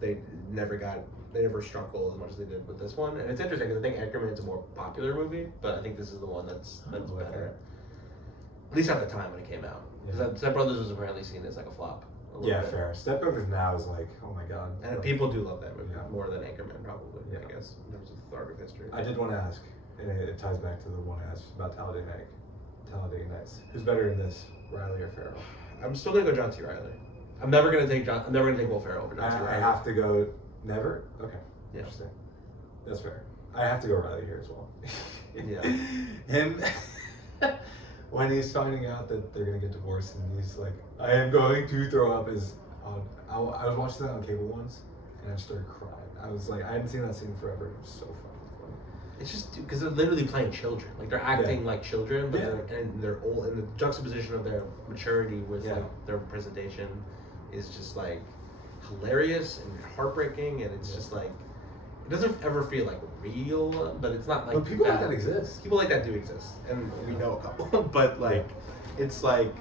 they never struck gold as much as they did with this one, and it's interesting because I think Anchorman's a more popular movie, but I think this is the one that's better. At least at the time when it came out, because Step Brothers was apparently seen as like a flop. a little Yeah, bit. fair. Step Brothers now is like, oh my god. And people do love that movie Yeah. more than Anchorman, probably. Yeah. I guess in terms of the arc of history. I did want to ask, and it ties back to the one I asked about Talladega Nights. Who's better in this, Riley or Farrell? I'm still gonna go John C. Riley. I'm never gonna take Will Ferrell over John C. I Riley. have to go. Never. Okay. Yeah. Interesting. That's fair. I have to go Riley here as well. Yeah. Him. When he's finding out that they're gonna get divorced, and he's like, "I am going to throw up," is. I was watching that on cable once, and I started crying. I was like, I hadn't seen that scene forever. It was so funny. It's just because they're literally playing children. Like they're acting like children, but Yeah. they're old, and the juxtaposition of their maturity with Yeah. like their presentation is just like hilarious and heartbreaking, and it's just like it doesn't ever feel like real, but it's not like But people like that exist. People like that do exist, and we know a couple. But like, it's like,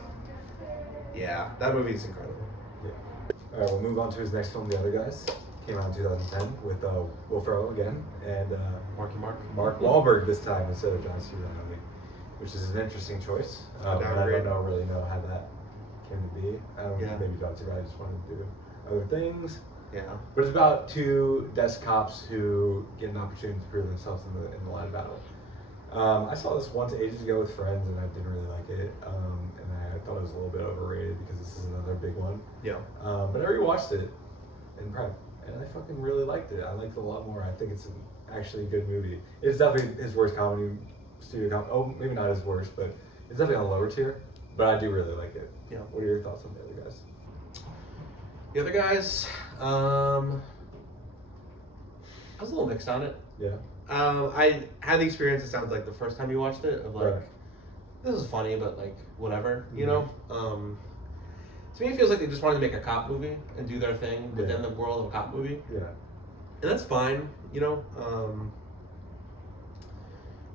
yeah, that movie is incredible. All right, we'll move on to his next film, The Other Guys. Came out in 2010 with Will Ferrell again and Mark Wahlberg this time instead of John C. Reilly, which is an interesting choice. I don't really know how that came to be. Maybe John C. Reilly just wanted to do other things. Yeah. But it's about two desk cops who get an opportunity to prove themselves in the line of battle. I saw this once ages ago with friends, and I didn't really like it. And I thought it was a little bit overrated because this is another big one. Yeah. But I rewatched it in Prime, and I fucking really liked it. I liked it a lot more. I think it's actually a good movie. It's definitely his worst studio comedy. Oh, maybe not his worst, but it's definitely on a lower tier. But I do really like it. Yeah. What are your thoughts on The Other Guys? The Other Guys, I was a little mixed on it. Yeah. I had the experience, it sounds like the first time you watched it, of like, Right. this is funny, but like, whatever, you Mm-hmm. know? To me, it feels like they just wanted to make a cop movie and do their thing within the world of a cop movie. Yeah. And that's fine, you know?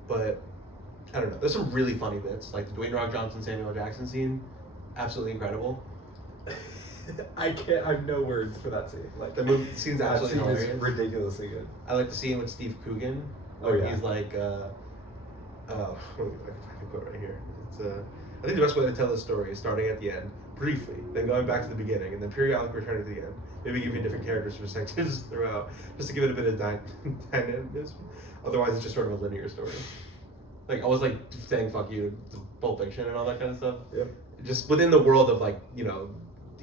But, I don't know. There's some really funny bits, like the Dwayne Rock Johnson, Samuel L. Jackson scene, absolutely incredible. I have no words for that scene. Like The scene's that absolutely scene is hilarious. ridiculously good. I like the scene with Steve Coogan. Oh, yeah. He's like, I can put it right here. It's I think the best way to tell the story is starting at the end, briefly, then going back to the beginning, and then periodically returning to the end. Maybe give you different characters' perspectives throughout, just to give it a bit of dynamism. Otherwise, it's just sort of a linear story. Like, I was like saying fuck you to Pulp Fiction and all that kind of stuff. Yep. Just within the world of like, you know,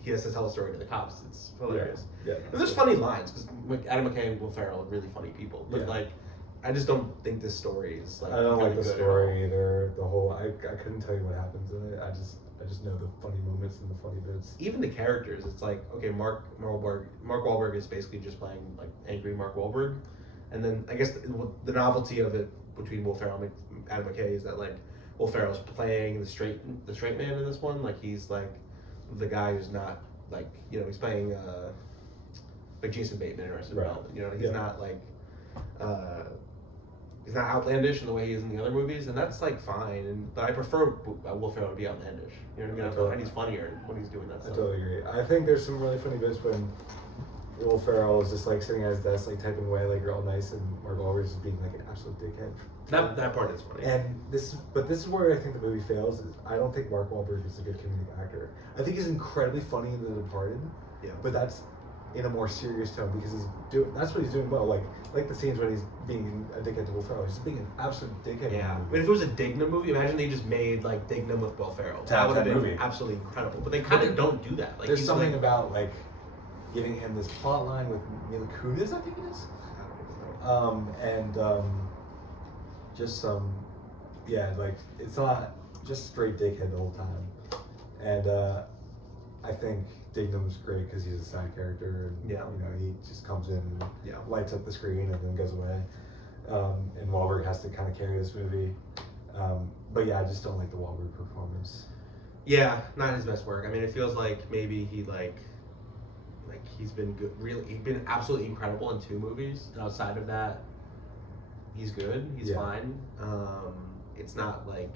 he has to tell a story to the cops. It's hilarious. Yeah. And there's funny lines because Adam McKay and Will Ferrell are really funny people. But like, I just don't think this story is like. I don't like the good at story either. The whole I couldn't tell you what happens in it. I just know the funny moments and the funny bits. Even the characters, it's like, okay, Mark Wahlberg is basically just playing like angry Mark Wahlberg, and then I guess the novelty of it between Will Ferrell and Adam McKay is that like Will Ferrell's playing the straight man in this one, like he's like the guy who's not like, you know, he's playing like Jason Bateman in Arrested Development, you know, he's not like he's not outlandish in the way he is in the other movies, and that's like fine. But I prefer Will Ferrell to be outlandish. You know what I mean? And he's funnier when he's doing that stuff. I totally agree. I think there's some really funny bits when Will Ferrell is just like sitting at his desk, like typing away, like you're all nice, and Mark Wahlberg is just being like an absolute dickhead. That part is funny. And this is where I think the movie fails. Is I don't think Mark Wahlberg is a good comedic actor. I think he's incredibly funny in The Departed. Yeah. But that's in a more serious tone because that's what he's doing well. Like the scenes when he's being a dickhead to Will Ferrell. He's being an absolute dickhead. Yeah. I mean, if it was a Dignam movie, imagine they just made like Dignam with Will Ferrell. That would have been movie. Absolutely incredible. But they kind of don't do that. Like, there's he's something like, about like giving him this plot line with Mila Kunis, I think it is. Just some, like it's not just straight dickhead the whole time. And I think Dignam's great because he's a side character, and you know he just comes in and lights up the screen and then goes away. And Wahlberg has to kind of carry this movie. But I just don't like the Wahlberg performance. Yeah, not his best work. I mean, it feels like maybe he like he's been good. Really, he's been absolutely incredible in 2 movies, and outside of that, he's good. He's fine. It's not like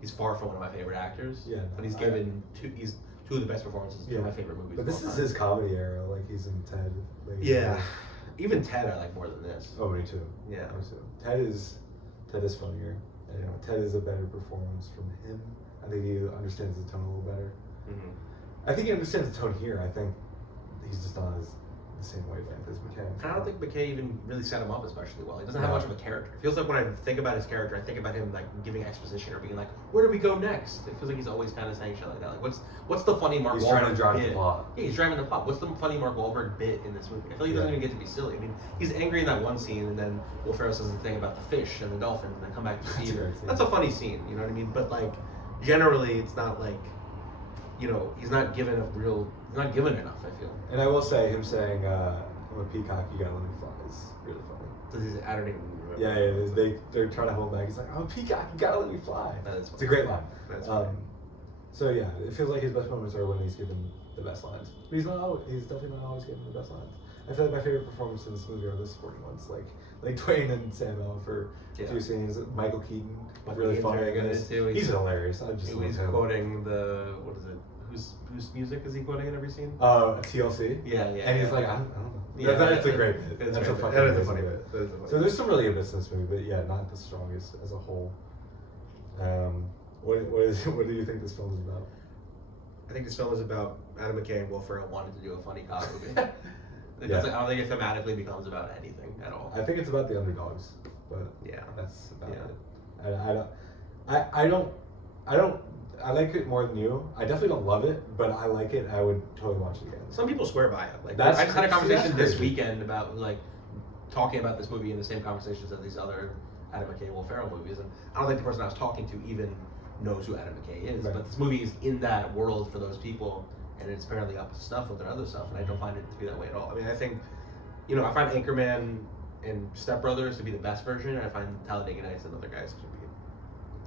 he's far from one of my favorite actors. Yeah, but he's given two of the best performances in my favorite movies. But this is his comedy era. Like he's in Ted. Even Ted I like more than this. Oh, me too. Yeah. Me too. Ted is funnier. And, Ted is a better performance from him. I think he understands the tone a little better. Mm-hmm. I think he understands the tone here. I think he's just not as the same wavelength as Mckay. And I don't think Mckay even really set him up especially well. He doesn't have No. much of a character. It feels like when I think about his character, I think about him like giving exposition or being like, "Where do we go next?" It feels like he's always kind of saying shit like that. Like, what's the funny Mark He's Wahlberg trying to drive bit? the plot. Yeah, he's driving the plot. What's the funny Mark Wahlberg bit in this movie? I feel like he doesn't even get to be silly. I mean, he's angry in that one scene, and then Will Ferrell says the thing about the fish and the dolphins, and then come back to That's Steve. a great scene. That's a funny scene. You know what I mean? But like, generally, it's not like, he's not given enough. I feel. And I will say, him saying, "I'm a peacock, you gotta let me fly," is really funny. I don't even remember. Yeah, it is. They're trying to hold back. He's like, "I'm a peacock, you gotta let me fly." That is It's a great line. That's funny. So yeah, it feels like his best moments are when he's given the best lines. But he's definitely not always given the best lines. I feel like my favorite performances in this movie are the supporting ones, like Dwayne and Samuel for a few scenes. Michael Keaton, really Keaton's funny. very good at it too. He's hilarious. I just love He's him. quoting what is it? Whose music is he quoting in every scene? TLC. Yeah. And he's like, I don't know. Yeah, That's a great bit. That is That's a a fucking funny amazing bit. That is a funny So there's some really good bits in this movie, but yeah, not the strongest as a whole. What do you think this film is about? I think this film is about Adam McKay and Will Ferrell wanting to do a funny cop movie. I don't think it thematically becomes about anything at all. I think it's about the underdogs, but Yeah. that's about Yeah. it. I like it more than you. I definitely don't love it, but I like it. I would totally watch it again. Some people swear by it. Like That's- I just had a see, conversation that's this crazy. weekend about like talking about this movie in the same conversations as these other Adam McKay, Will Ferrell movies, and I don't think the person I was talking to even knows who Adam McKay is. Right. But this movie is in that world for those people, and it's apparently up to snuff with their other stuff, and I don't find it to be that way at all. I mean, I think, I find Anchorman and Step Brothers to be the best version, and I find Talladega Nights and Other Guys to be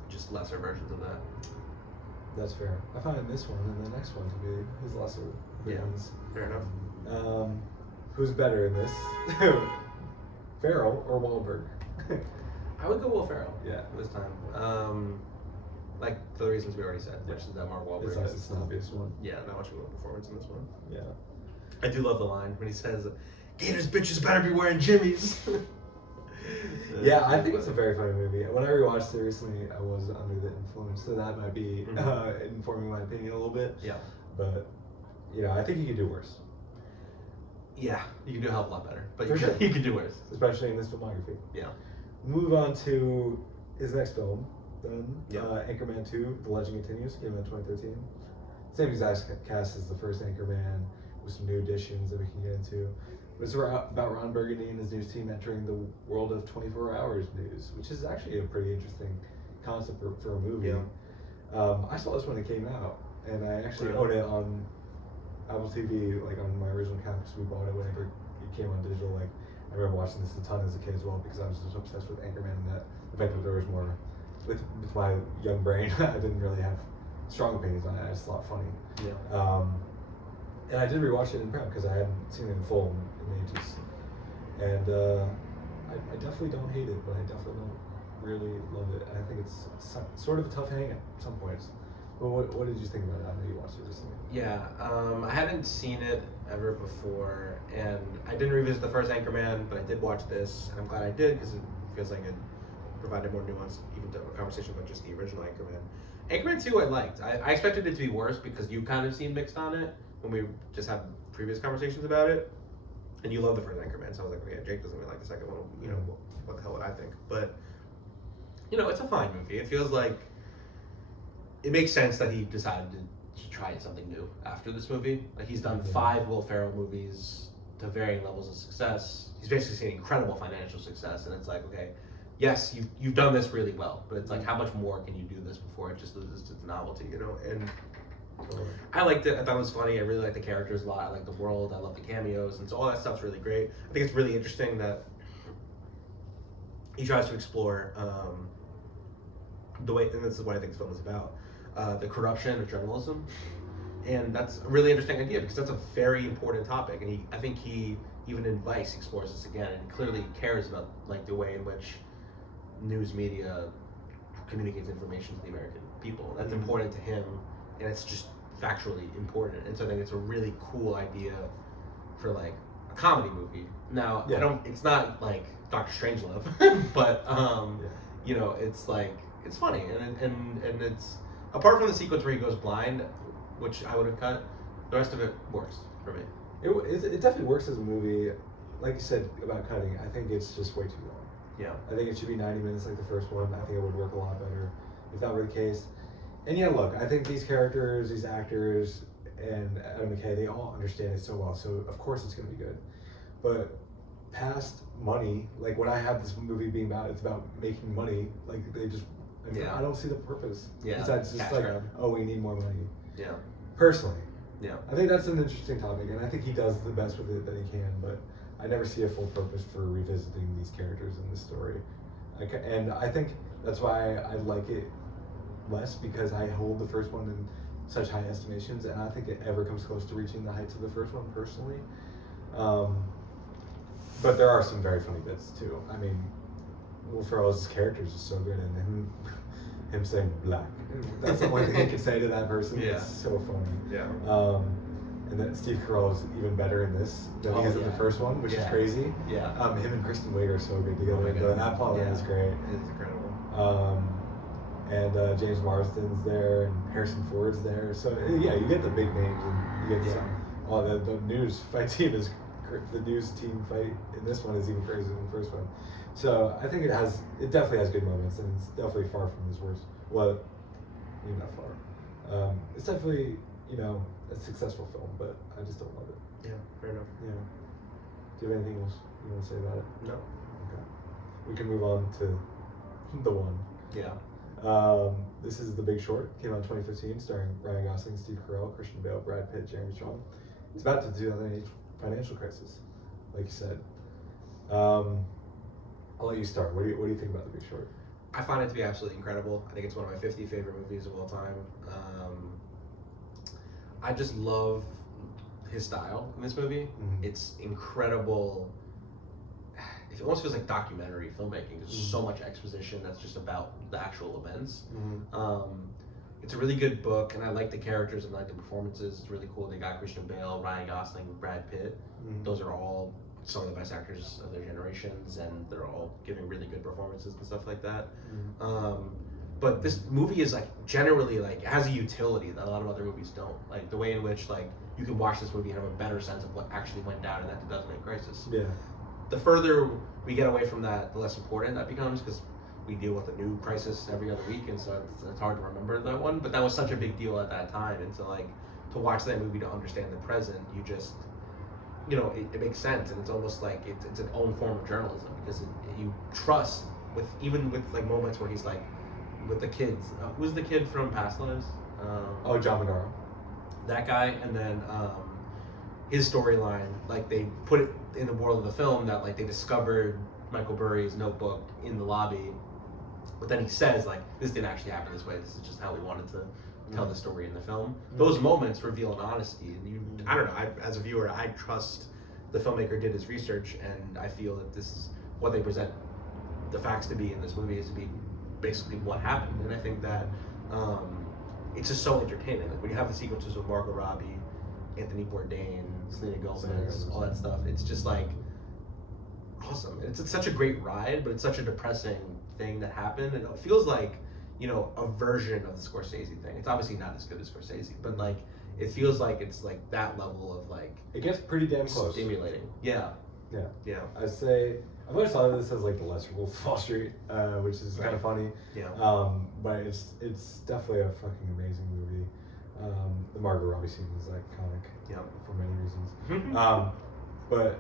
just lesser versions of that. That's fair. I find this one and the next one to be his lesser ones. Fair enough. Who's better in this? Ferrell or Wahlberg? I would go Will Ferrell. Yeah. This time. Like for the reasons we already said, which is that Mark Wahlberg It's an obvious one. Yeah, not much of a performance in this one. Yeah. I do love the line when he says, "Gators bitches better be wearing jimmies." Yeah, I think it's a very funny movie. When I rewatched it recently, I was under the influence, so that might be informing my opinion a little bit. Yeah. But, I think he could do worse, Yeah, you can do a hell of a lot better, but For you, sure. you can do worse. especially in this filmography. Yeah. Move on to his next film, then. Yeah. Anchorman 2, The Legend Continues, came out in 2013. Same exact cast as the first Anchorman, with some new additions that we can get into. But it's about Ron Burgundy and his news team entering the world of 24 hours news, which is actually a pretty interesting concept for a movie. Yeah. I saw this when it came out, and I actually Really? own it on Apple TV, like on my original account, because we bought it whenever it came on digital. Like, I remember watching this a ton as a kid as well, because I was just obsessed with Anchorman, and that the fact that there was more, with my young brain, I didn't really have strong opinions on it. I just thought it funny. Yeah. And I did rewatch it in prep because I hadn't seen it in full in ages. And I definitely don't hate it, but I definitely don't really love it. I think it's sort of a tough hang at some points. But what did you think about it? I know you watched it recently. Yeah, I hadn't seen it ever before, and I didn't revisit the first Anchorman, but I did watch this, and I'm glad I did because it feels like it provided more nuance even to a conversation about just the original Anchorman. Anchorman 2 I liked. I expected it to be worse because you kind of seemed mixed on it when we just had previous conversations about it, and you love the first Anchorman, so I was like, okay, Jake doesn't really like the second one, what the hell would I think? But, it's a fine movie. It feels like it makes sense that he decided to try something new after this movie. Like, he's done 5 Will Ferrell movies to varying levels of success. He's basically seen incredible financial success, and it's like, okay, yes, you've done this really well, but it's like, how much more can you do this before it just loses its novelty, And I liked it. I thought it was funny. I really liked the characters a lot. I like the world. I love the cameos, and so all that stuff's really great. I think it's really interesting that he tries to explore the way, and this is what I think this film is about, the corruption of journalism, and that's a really interesting idea because that's a very important topic. And I think he even in Vice explores this again, and clearly cares about like the way in which news media communicates information to the American people. That's important to him, and it's just factually important. And so I think it's a really cool idea for like a comedy movie. Now, it's not like Dr. Strangelove, but it's like, it's funny, and it's, apart from the sequence where he goes blind, which I would have cut, The rest of it works for me. It definitely works as a movie. Like you said about cutting, I think it's just way too long. Yeah. I think it should be 90 minutes like the first one. I think it would work a lot better if that were the case. And yeah, look, I think these characters, these actors, and Adam McKay, they all understand it so well. So of course it's going to be good. But past money, like when I have this movie being about, it's about making money. Like they just, I don't see the purpose. Yeah. Besides just like, oh, we need more money. Yeah. Personally. Yeah. I think that's an interesting topic, and I think he does the best with it that he can. But I never see a full purpose for revisiting these characters in this story. And I think that's why I like it less, because I hold the first one in such high estimations, and I don't think it ever comes close to reaching the heights of the first one personally. But there are some very funny bits too. I mean, Will Ferrell's character is just so good, and him saying black. That's the only thing he can say to that person. Yeah. It's so funny. Yeah. And then Steve Carell is even better in this than he is in the first one, which is crazy. Yeah. Him and Kristen Wiig are so good together. That plotline is great. It's incredible. And James Marsden's there, and Harrison Ford's there. So yeah, you get the big names, and you get the news fight team is the news team fight in this one is even crazier than the first one. So I think it definitely has good moments, and it's definitely far from his worst. Well, maybe not far. It's definitely a successful film, but I just don't love it. Yeah, fair enough. Yeah. Do you have anything else you want to say about it? No. Okay. We can move on to the one. Yeah. This is The Big Short. Came out in 2015, starring Ryan Gosling, Steve Carell, Christian Bale, Brad Pitt, Jeremy Strong. It's about the 2008 financial crisis, like you said. I'll let you start. What do you think about The Big Short? I find it to be absolutely incredible. I think it's one of my 50 favorite movies of all time. I just love his style in this movie. Mm-hmm. It's incredible. It almost feels like documentary filmmaking. There's so much exposition that's just about the actual events. Mm-hmm. It's a really good book, and I like the characters and I like the performances. It's really cool. They got Christian Bale, Ryan Gosling, Brad Pitt. Mm-hmm. Those are all some of the best actors of their generations, and they're all giving really good performances and stuff like that. Mm-hmm. But this movie is generally has a utility that a lot of other movies don't. Like the way in which you can watch this movie and have a better sense of what actually went down in that 2008 crisis. Yeah. The further we get away from that, the less important that becomes, because we deal with a new crisis every other week, and so it's hard to remember that one. But that was such a big deal at that time, and so to watch that movie to understand the present, you just it makes sense, and it's almost like it's an own form of journalism, because you trust with moments where he's with the kids. Who's the kid from Past Lives? John Madaro. That guy, and then his storyline, they put it in the world of the film that they discovered Michael Burry's notebook in the lobby, but then he says this didn't actually happen this way. This is just how we wanted to tell the story in the film. Those moments reveal an honesty, and I don't know. As a viewer, I trust the filmmaker did his research, and I feel that this is what they present the facts to be in this movie is to be basically what happened. And I think that it's just so entertaining. When you have the sequences with Margot Robbie, Anthony Bourdain, Selena Gomez, all that stuff, it's just awesome. It's such a great ride, but it's such a depressing thing that happened, and it feels like a version of the Scorsese thing. It's obviously not as good as Scorsese, but it feels like it's that level of it gets pretty damn close. Stimulating. Yeah. I'd say I've always thought of this as the lesser Wolf of Wall Street, which is kind of funny. Yeah. But it's definitely a fucking amazing movie. The Margot Robbie scene is iconic. Yeah. For many reasons. But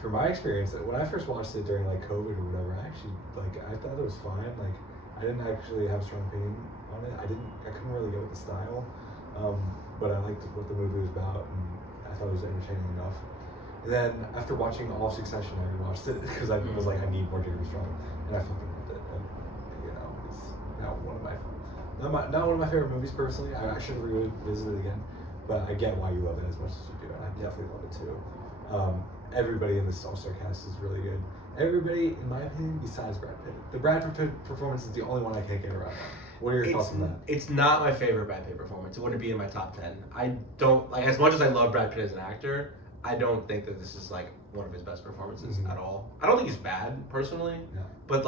from my experience, when I first watched it during COVID or whatever, I actually I thought it was fine. I didn't actually have a strong opinion on it. I couldn't really get with the style. But I liked what the movie was about, and I thought it was entertaining enough. And then after watching all of Succession, I rewatched it because I was I need more Jeremy Strong, and I fucking loved it. And it's now one of my not one of my favorite movies personally. I should revisit it again, but I get why you love it as much as you do, and I definitely love it too. Everybody in this all-star cast is really good. Everybody, in my opinion, besides Brad Pitt. The Brad Pitt performance is the only one I can't get around. What are your thoughts on that? It's not my favorite Brad Pitt performance. It wouldn't be in my top 10. I don't as much as I love Brad Pitt as an actor, I don't think that this is one of his best performances at all. I don't think he's bad personally, but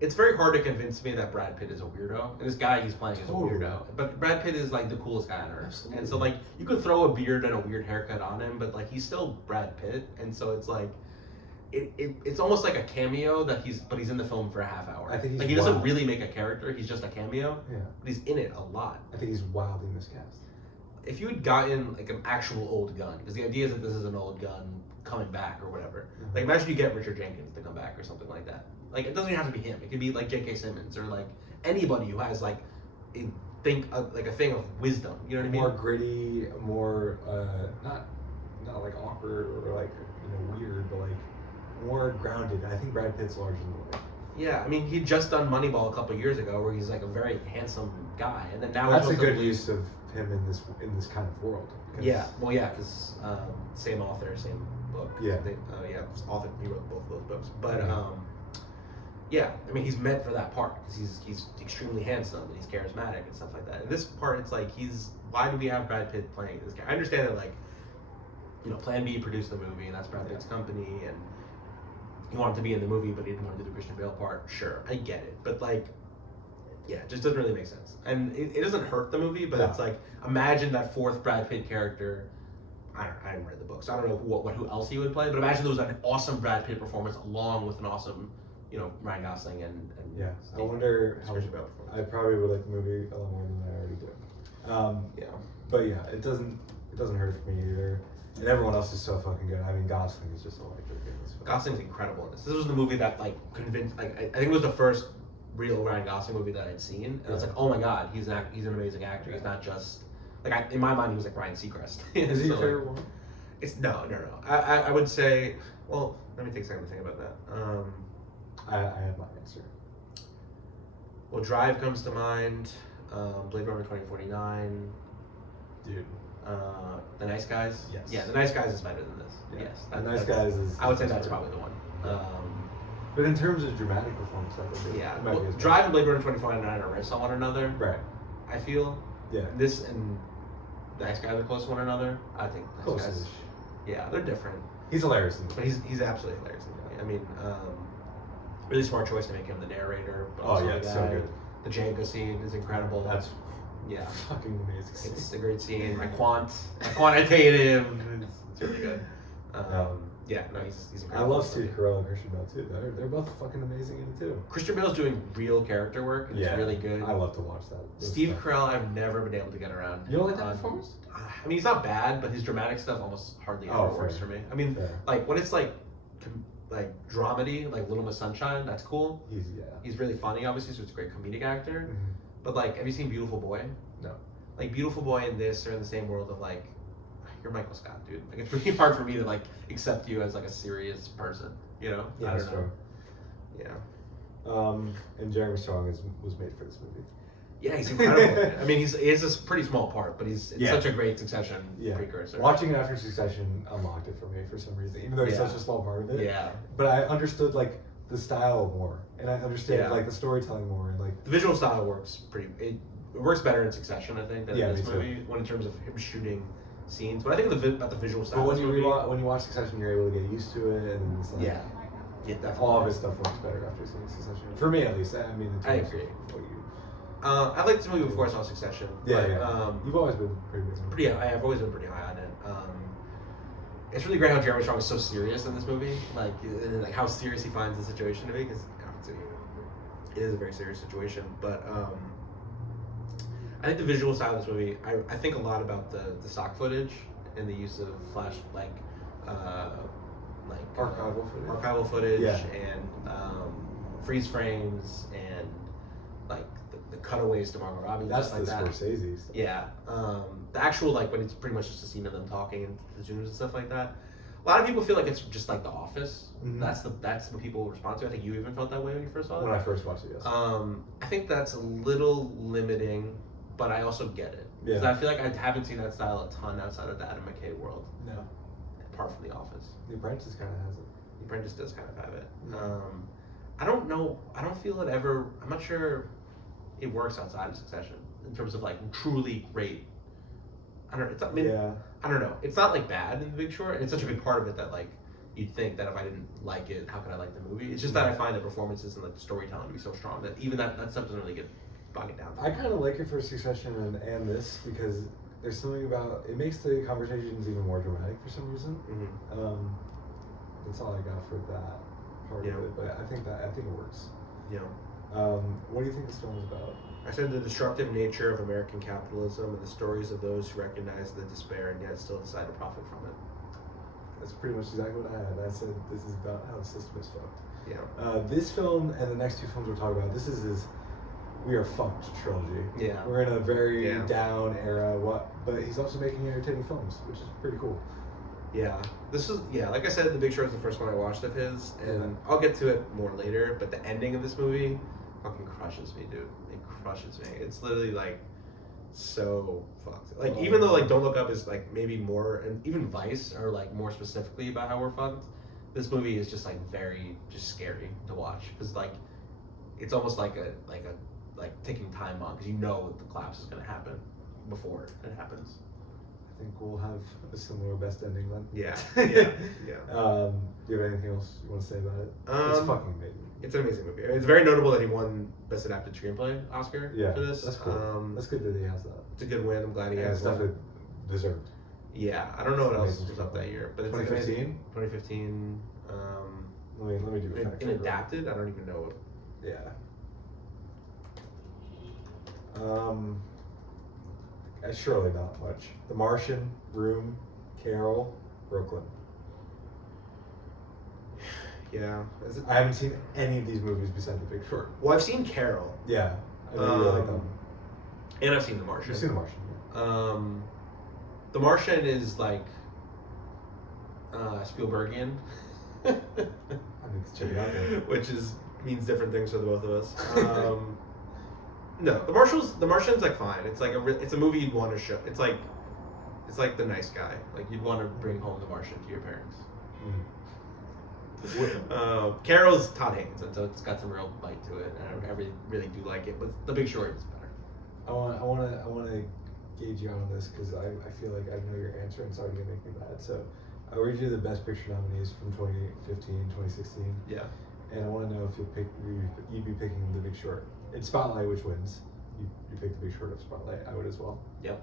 it's very hard to convince me that Brad Pitt is a weirdo. And this guy he's playing is Totally. a weirdo. But Brad Pitt is like the coolest guy on earth. Absolutely. And so like you could throw a beard and a weird haircut on him, but like he's still Brad Pitt. And so it's like it's almost like a cameo that he's in the film for a half hour. I think he's like he doesn't wild. really make a character, he's just a cameo. Yeah. But he's in it a lot. I think he's wildly miscast. If you had gotten like an actual old gun, because the idea is that this is an old gun coming back or whatever. Mhm. Like imagine you get Richard Jenkins to come back or something like that. Like it doesn't even have to be him. It could be like J.K. Simmons or like anybody who has like a thing of wisdom. You know what I mean? More gritty, more not like awkward or like weird, but like more grounded. I think Brad Pitt's larger than life. Yeah, I mean he'd just done Moneyball a couple of years ago, where he's like a very handsome guy, and then now That's a he's good use of him in this kind of world. Because Yeah, well, yeah, because same author, same book. Yeah. Yeah, author. He wrote both of those books, but Mhm. yeah, I mean, he's meant for that part because he's extremely handsome and he's charismatic and stuff like that. And this part, it's like why do we have Brad Pitt playing this guy? I understand that like, Plan B produced the movie and that's Brad Pitt's company and he wanted to be in the movie, but he didn't want to do the Christian Bale part. Sure, I get it, but like, yeah, it just doesn't really make sense. And it doesn't hurt the movie, but No. it's like, imagine that fourth Brad Pitt character. I haven't read the book, so I don't know who else he would play, but imagine there was an awesome Brad Pitt performance along with an awesome, Ryan Gosling and Yeah, Steve, I wonder how. Christian Bale performance. I probably would like the movie a lot more than I already do. Yeah. But yeah, it doesn't hurt it for me either. And everyone else is so fucking good. I mean, Gosling is just electric in this film. Gosling's incredible in this. This was the movie that like convinced. Like I think it was the first real Ryan Gosling movie that I'd seen, and it's like, oh my god, he's an amazing actor. He's not just like in my mind he was like Ryan Seacrest. Is he your So, favorite one? It's no. I would say. Well, let me take a second to think about that. I have my answer. Well, Drive comes to mind. Blade Runner 2049. Dude. The Nice Guys. Yes. Yeah, The Nice Guys is better than this. Yeah. Yes. The Nice Guys is. I would say that's probably the one. But in terms of dramatic performance, I think Yeah. it might Well, be his Drive and Blade Runner 2049 are riffs on one another. Right. I feel. Yeah. This and The Nice Guys are close to one another. I think The Nice Close-ish. Guys. Yeah, they're different, He's hilarious. but he's absolutely hilarious. In the movie. I mean, really smart choice to make him the narrator. But Oh also yeah, the it's guy. so good. The Django scene is incredible. That's yeah. fucking amazing. It's a great scene. My quantitative. It's really good. Yeah, no, he's I incredible. love Steve Carell and Christian Bale too. They're both fucking amazing in it too. Christian Bale's doing real character work. And Yeah, it's really good. I love to watch that. Those Steve stuff. Carell, I've never been able to get around. You don't like that on- performance? I mean, he's not bad, but his dramatic stuff almost hardly ever Oh, works fair. for me. I mean, Fair. like when it's like dramedy, like Little Miss Sunshine, that's cool. He's really funny, obviously, so it's a great comedic actor. Mhm. But like, have you seen Beautiful Boy? No. Like Beautiful Boy and this are in the same world of like, you're Michael Scott, dude. Like it's pretty hard for me to like accept you as like a serious person, you know? Yeah, I that's don't know. fair. Yeah. And Jeremy Strong was made for this movie. Yeah, he's incredible. I mean, he has a pretty small part, but it's Yeah. such a great Succession Yeah. precursor. Watching it after Succession unlocked it for me for some reason, even though he's Yeah. such a small part of it. Yeah. But I understood like the style more, and I understand Yeah. like the storytelling more, and like The visual style works it works better in Succession, I think, than Yeah, in this me too. movie. When in terms of him shooting scenes, but I think about the visual style. But of when this you movie, when you watch Succession, you're able to get used to it, and it's like yeah, definitely. all of his stuff works better after seeing Succession. For me, at least. I mean, in I terms agree. of what you. I liked this movie before I saw Succession. Yeah, but, yeah. You've always been pretty good. Pretty. I've always been pretty high on it. It's really great how Jeremy Strong is so serious in this movie, and how serious he finds the situation to be, because it is a very serious situation. But I think the visual style of this movie, I think a lot about the stock footage and the use of archival footage Yeah. and freeze frames and like the cutaways to Margot Robbie. That's just the like that. Scorsese stuff. Yeah, the actual when it's pretty much just a scene of them talking and the zooms and stuff like that. A lot of people feel like it's just like The Office. Mhm. That's what people respond to. I think you even felt that way when you first saw it. When I first watched it, yes. I think that's a little limiting, but I also get it because Yeah. I feel like I haven't seen that style a ton outside of the Adam McKay world, No. apart from The Office. The Apprentice kind of has it. The Apprentice does kind of have it. Yeah. I don't know. I don't feel it ever. I'm not sure it works outside of Succession in terms of like truly great. I don't know. I mean, Yeah. I don't know. It's not like bad in The Big Short, and it's such a big part of it that like you'd think that if I didn't like it, how could I like the movie? It's just that I find the performances and like the storytelling to be so strong that even that stuff doesn't really get bogged down. I kind of like it for Succession and this because there's something about it makes the conversations even more dramatic for some reason. Mm-hmm. That's all I got for that part of it, but I think it works. Yeah. What do you think this film is about? I said the destructive nature of American capitalism and the stories of those who recognize the despair and yet still decide to profit from it. That's pretty much exactly what I had. I said this is about how the system is fucked. Yeah. This film and the next two films we're talking about, this is his We Are Fucked trilogy. Yeah. We're in a very down era, but he's also making entertaining films, which is pretty cool. Yeah. This is, like I said, The Big Short is the first one I watched of his, and I'll get to it more later, but the ending of this movie fucking crushes me, dude. It crushes me. It's literally like so fucked. Like even though like Don't Look Up is like maybe more, and even Vice are like more specifically about how we're fucked, this movie is just like very just scary to watch because like it's almost like a ticking time bomb because you know the collapse is gonna happen before it happens. I think we'll have a similar best ending then. Yeah. Do you have anything else you want to say about it? It's fucking amazing. It's an amazing movie. I mean, it's very notable that he won Best Adapted Screenplay Oscar for this. That's cool. That's good that he has that. It's a good win. I'm glad he has stuff one. it deserved. Yeah, I don't know what else was up that year, but it's 2015. 2015. Let me do a fact check. Adapted. I don't even know. Yeah. Surely not much. The Martian, Room, Carol, Brooklyn. Yeah. I haven't seen any of these movies besides The Big Short. Well, I've seen Carol. Yeah. I really like them. And I've seen The Martian. You've seen The Martian, yeah. The Martian is like Spielbergian. I need to check it out there. Which means different things for the both of us. No, The Martian's like fine. It's like it's a movie you'd want to show. It's like The Nice Guy. Like you'd want to bring home The Martian to your parents. Carol's Todd Haynes, and so it's got some real bite to it, and I really do like it. But The Big Short is better. I want to gauge you out on this because I feel like I know your answer and it's already gonna make me mad. So I'll read you the Best Picture nominees from 2015, 2016. Yeah. And I want to know if you'd be picking The Big Short. It's Spotlight, which wins. You pick The Big Short of Spotlight. I would as well. Yep.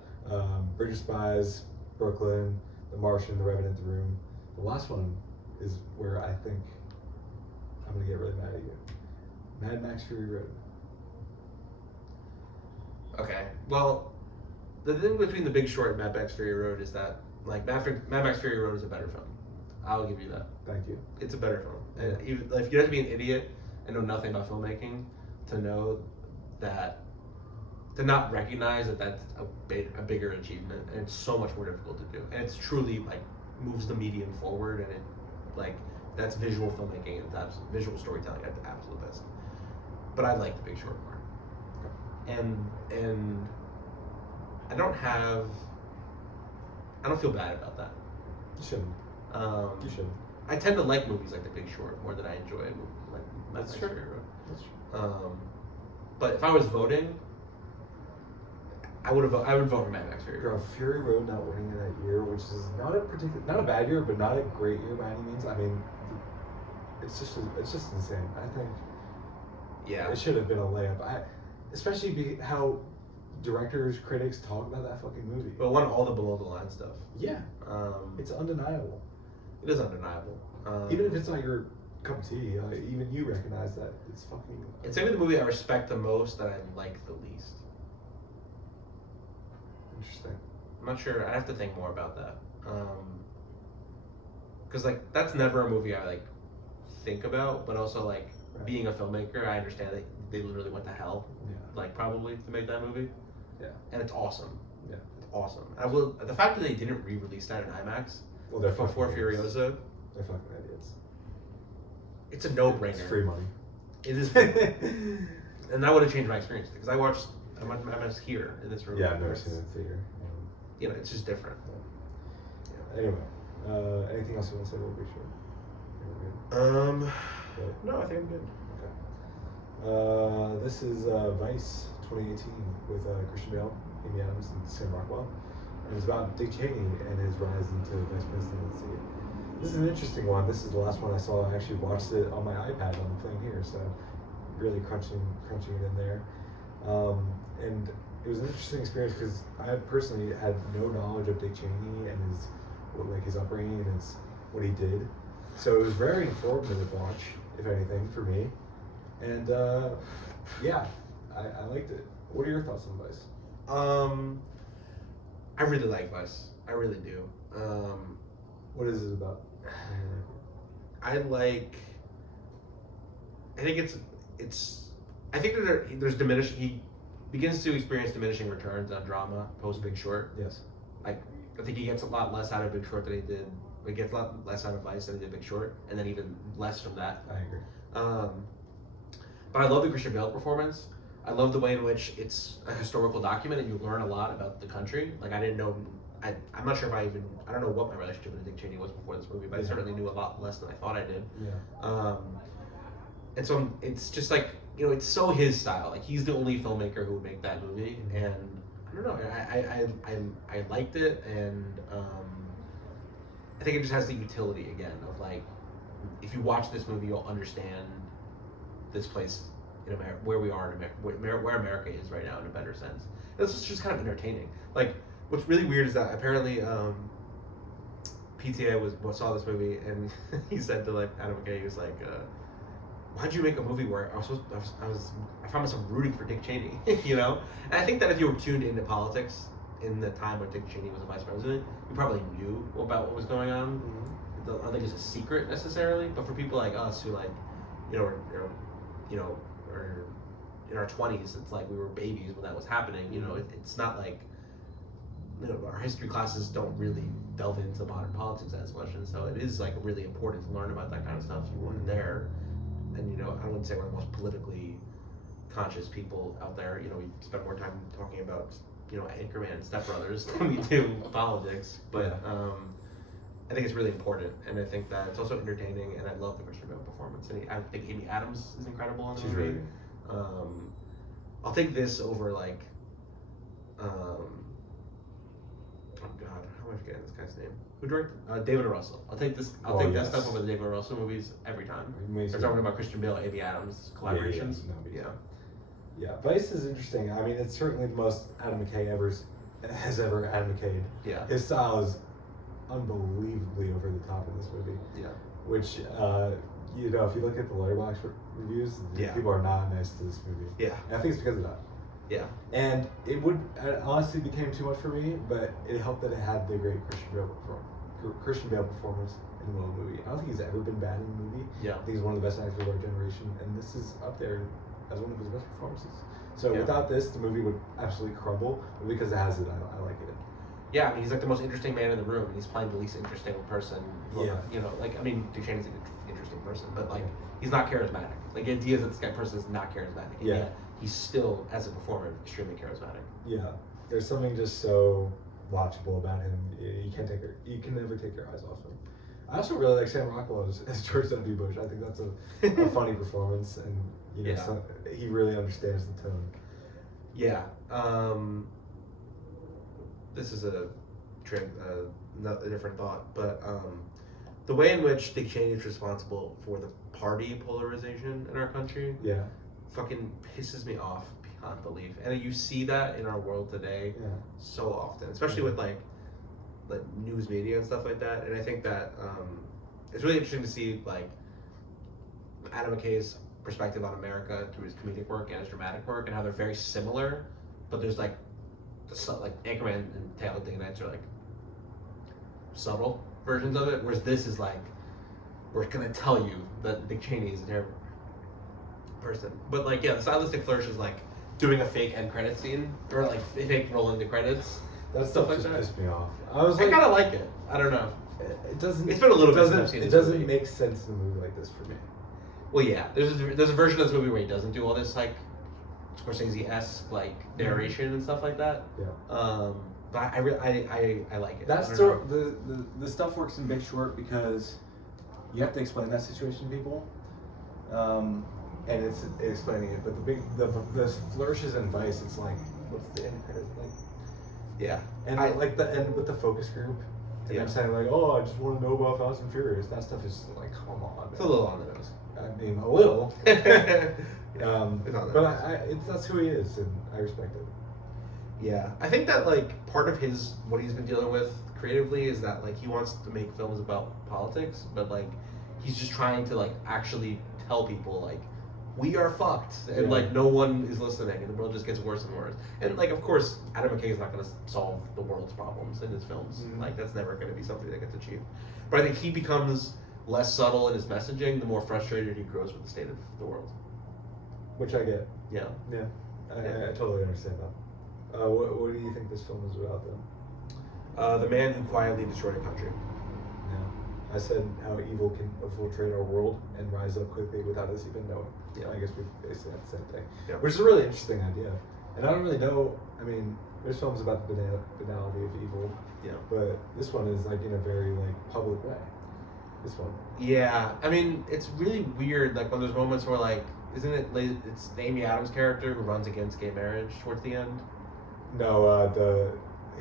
Bridge of Spies, Brooklyn, The Martian, The Revenant, The Room. The last one is where I think I'm gonna get really mad at you. Mad Max Fury Road. Okay. Well, the thing between The Big Short and Mad Max Fury Road is that like Mad Max Fury Road is a better film. I'll give you that. Thank you. It's a better film. And even, if you have to be an idiot and know nothing about filmmaking to know that, to not recognize that that's a bigger achievement, and it's so much more difficult to do, and it's truly like moves the medium forward, and it like that's visual filmmaking and that's visual storytelling at the absolute best. But I like The Big Short more, and I don't feel bad about that. You shouldn't. You shouldn't. I tend to like movies like The Big Short more than I enjoy like Mad Max Fury Road. That's true. But if I was voting, I would vote for Mad Max Fury Road. Fury Road not winning in that year, which is not a bad year, but not a great year by any means. I mean, it's just insane. I think. Yeah. It should have been a layup. Especially how directors, critics talk about that fucking movie. But it won all the below the line stuff. Yeah. It's undeniable. It is undeniable. Even if it's not your cup of tea, even you recognize that it's fucking. It's maybe the movie I respect the most that I like the least. Interesting. I'm not sure. I have to think more about that. Because like that's never a movie I like think about, but also like being a filmmaker, I understand that they literally went to hell, like probably to make that movie. Yeah. And it's awesome. Yeah. It's awesome. The fact that they didn't re-release that in IMAX. Well, they're before fucking Furiosa. They're fucking idiots. It's a no-brainer. It's free money. It is free. And that would have changed my experience because I watched IMAX here in this room. Yeah, I've never seen it in theater. You know, it's just different. Yeah. Anyway, anything else you want to say about Big Short? No, I think I'm good. Okay. This is Vice 2018 with Christian Bale, Amy Adams, and Sam Rockwell. And it's about Dick Cheney and his rise into vice presidency. This is an interesting one. This is the last one I saw. I actually watched it on my iPad on the plane here, so really crunching it in there. And it was an interesting experience because I personally had no knowledge of Dick Cheney and his upbringing and what he did. So it was very informative watch, if anything, for me. And yeah, I liked it. What are your thoughts on Vice? I really like Vice. I really do. What is it about? I think I think there's diminishing. He begins to experience diminishing returns on drama post Big Short. Yes. Like, I think he gets a lot less out of Big Short than he did. He gets a lot less out of Vice than he did Big Short, and then even less from that. I agree. But I love the Christian Bale performance. I love the way in which it's a historical document and you learn a lot about the country. Like, I didn't know. I'm not sure if I don't know what my relationship with Dick Cheney was before this movie, but I certainly knew a lot less than I thought I did. Yeah. And so it's just like, it's so his style. Like, he's the only filmmaker who would make that movie, and I don't know. I liked it, and I think it just has the utility again of, like, if you watch this movie, you'll understand this place in America, where we are in America, where America is right now in a better sense. And it's just kind of entertaining. Like, what's really weird is that apparently PTA saw this movie, and he said to, like, Adam Mckay, he was like, why'd you make a movie where I found myself rooting for Dick Cheney, And I think that if you were tuned into politics in the time when Dick Cheney was a vice president, you probably knew about what was going on. I don't think it's a secret necessarily, but for people like us who, like, are in our 20s, it's like we were babies when that was happening. It's not like, our history classes don't really delve into modern politics as much, and so it is, like, really important to learn about that kind of stuff. You weren't there. And, I wouldn't say we're the most politically conscious people out there. We spend more time talking about, Anchorman and Step Brothers than we do politics. But I think it's really important, and I think that it's also entertaining, and I love the Christian Bale performance. And I think Amy Adams is incredible in the movie. Really I'll take this over, like, oh God, how am I forgetting this guy's name? Who directed? David Russell. I'll take that stuff over the David Russell movies every time. We're talking about Christian Bale, Amy Adams collaborations. Yeah. Vice is interesting. I mean, it's certainly the most Adam McKay has ever advocated. Yeah. His style is unbelievably over the top in this movie. Yeah. Which, if you look at the Letterboxd reviews, people are not nice to this movie. Yeah. And I think it's because of that. Yeah. And it honestly became too much for me, but it helped that it had the great Christian Bale performance in the movie. I don't think he's ever been bad in a movie. Yeah. I think he's one of the best actors of our generation, and this is up there as one of his best performances. So without this, the movie would absolutely crumble, but because it has it, I like it. Yeah, I mean, he's like the most interesting man in the room, and he's playing the least interesting person. Yeah. Dick Cheney's an interesting person, but, like, he's not charismatic. Like, the idea is that this person is not charismatic. And yet he's still, as a performer, extremely charismatic. Yeah. There's something just so watchable about him. You can never take your eyes off him. I also really like Sam Rockwell as George W. Bush. I think that's a funny performance, and he really understands the tone. Yeah. This is a different thought, but the way in which Dick Cheney is responsible for the party polarization in our country, fucking pisses me off beyond belief. And you see that in our world today so often, especially with like news media and stuff like that. And I think that it's really interesting to see, like, Adam McKay's perspective on America through his comedic work and his dramatic work, and how they're very similar, but there's like Anchorman and Talladega Nights are like subtle versions of it, whereas this is like, we're gonna tell you that Dick Cheney is a terrible person. But, like, the stylistic flourish is like doing a fake end credit scene, or like fake rolling the credits. That stuff just pissed me off. I kind of like it. I don't know. It doesn't. It's been a little bit since I've seen it. It doesn't make sense in a movie like this for me. Well, yeah. There's a version of this movie where he doesn't do all this, like, Scorsese-esque, like, narration and stuff like that. Yeah. But I like it. That's the stuff works in Big Short because you have to explain that situation to people, and it's explaining it. But the flourishes in Vice, it's like, what's the end credit like? Yeah. And with the focus group, And I'm saying like, oh, I just want to know about Fast and Furious. That stuff is like, come on. Man. It's a little on the nose. I mean, a little. But it's that's who he is, and I respect it. Yeah, I think that like part of what he's been dealing with creatively is that like he wants to make films about politics, but like he's just trying to like actually tell people like we are fucked, and like no one is listening, and the world just gets worse and worse. And like of course Adam McKay is not going to solve the world's problems in his films. Like that's never going to be something that gets achieved. But I think he becomes less subtle in his messaging the more frustrated he grows with the state of the world. Which I get. Yeah. Yeah. I totally understand that. What do you think this film is about then? The man who quietly destroyed a country. Yeah. I said how evil can infiltrate our world and rise up quickly without us even knowing. Yeah. I guess we basically have the same thing. Yeah. Which is a really interesting idea. And I don't really know, I mean, there's films about the banality of evil. Yeah. But this one is like in a very like public way. This one. Yeah. I mean, it's really weird like when there's moments where like isn't it it's Amy Adams' character who runs against gay marriage towards the end? No,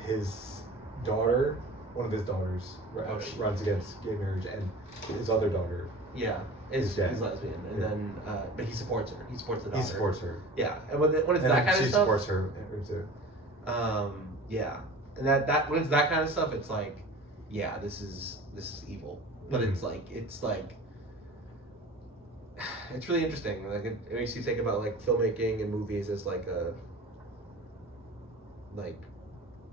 his daughter, one of his daughters, runs against gay marriage, and his other daughter, is lesbian, and then but he supports her. He supports the daughter. He supports her. Yeah, and when it's that kind of stuff, she supports her too. Yeah, and that when it's that kind of stuff, it's like, yeah, this is evil, but it's like it's really interesting. Like it makes you think about like filmmaking and movies as like a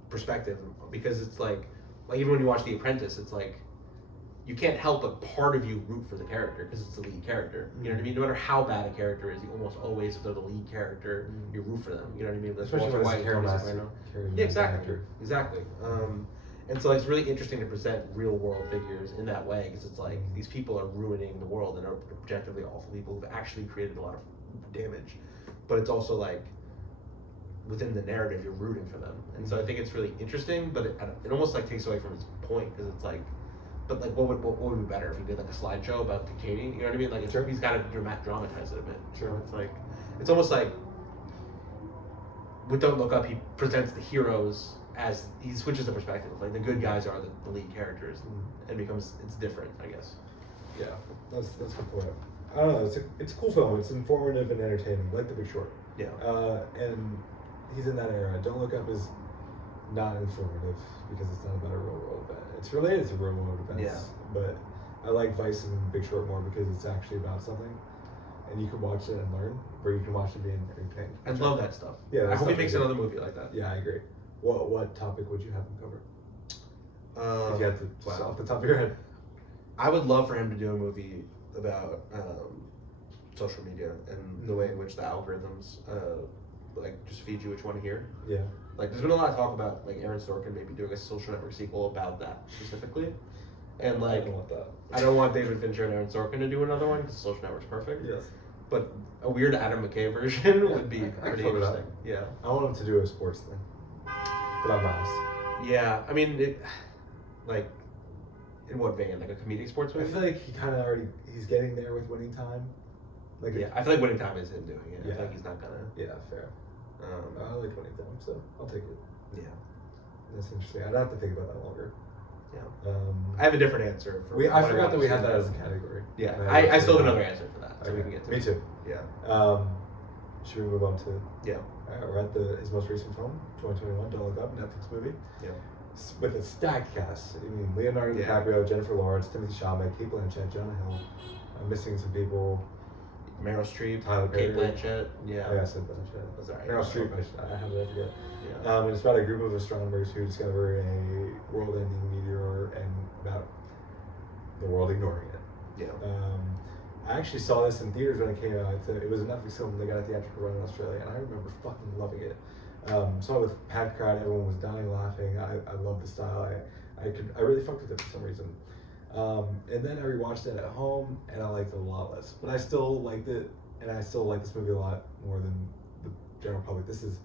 perspective, because it's like even when you watch The Apprentice, it's like you can't help but part of you root for the character because it's the lead character. You know what I mean? No matter how bad a character is, you almost always, if they're the lead character, you root for them. You know what I mean? That's especially when it's yeah, exactly. And so it's really interesting to present real world figures in that way, because it's like these people are ruining the world and are objectively awful people who've actually created a lot of damage, but it's also like within the narrative you're rooting for them. And so I think it's really interesting, but it almost like takes away from its point, because it's like, but like what would be better if he did like a slideshow about Katie? You know what I mean? Like he's got to dramatize it a bit. Sure. It's like it's almost like with Don't Look Up, he presents the heroes as he switches the perspective. Like the good guys are the lead characters, and it's different, I guess. Yeah, that's a good point. I don't know. It's a cool film. It's informative and entertaining, like The Big Short. Yeah. And he's in that era. Don't Look Up is not informative because it's not about a real world event. It's related to real world events. Yeah. But I like Vice and Big Short more because it's actually about something, and you can watch it and learn, or you can watch it being entertained. I love that stuff. Yeah. I hope he makes another movie like that. Yeah, I agree. What topic would you have him cover? If you had to, off the top of your head. I would love for him to do a movie about social media and the way in which the algorithms like just feed you what you want to hear. Yeah. Like there's been a lot of talk about like Aaron Sorkin maybe doing a Social Network sequel about that specifically. And like I don't want David Fincher and Aaron Sorkin to do another one because Social Network's perfect. Yes. But a weird Adam McKay version would be pretty interesting. Yeah. I want him to do a sports thing. But I'm biased. Yeah, I mean, like, in what vein? Like a comedic sports movie? I feel like he kind of he's getting there with Winning Time. Like I feel like Winning Time is him doing it. Yeah. I feel like he's not gonna. Yeah, fair. I like Winning Time, so I'll take it. Yeah. That's interesting. I'd have to think about that longer. Yeah. I have a different answer for. I forgot that we had that as a category. Yeah, I still have another answer for that, so we can get to it. Me too. Yeah. Should we move on to? Yeah. We're at his most recent film, 2021, Don't Look Up, Netflix movie. Yeah. With a stacked cast. I mean, Leonardo DiCaprio, Jennifer Lawrence, Timothy Chalamet, Kate Blanchett, Jonah Hill. I'm missing some people. Meryl Streep, Tyler Kate Perry. Blanchett. Yeah. I said Blanchett. That's alright. Meryl Streep, I have it, I forget. Yeah. And it's about a group of astronomers who discover a world-ending meteor and about the world ignoring it. Yeah. I actually saw this in theaters when it came out. It was a Netflix film. They got a theatrical run in Australia, and I remember fucking loving it. Saw it with packed crowd. Everyone was dying laughing. I love the style. I really fucked with it for some reason. And then I rewatched it at home, and I liked it a lot less. But I still liked it, and I still like this movie a lot more than the general public. This is,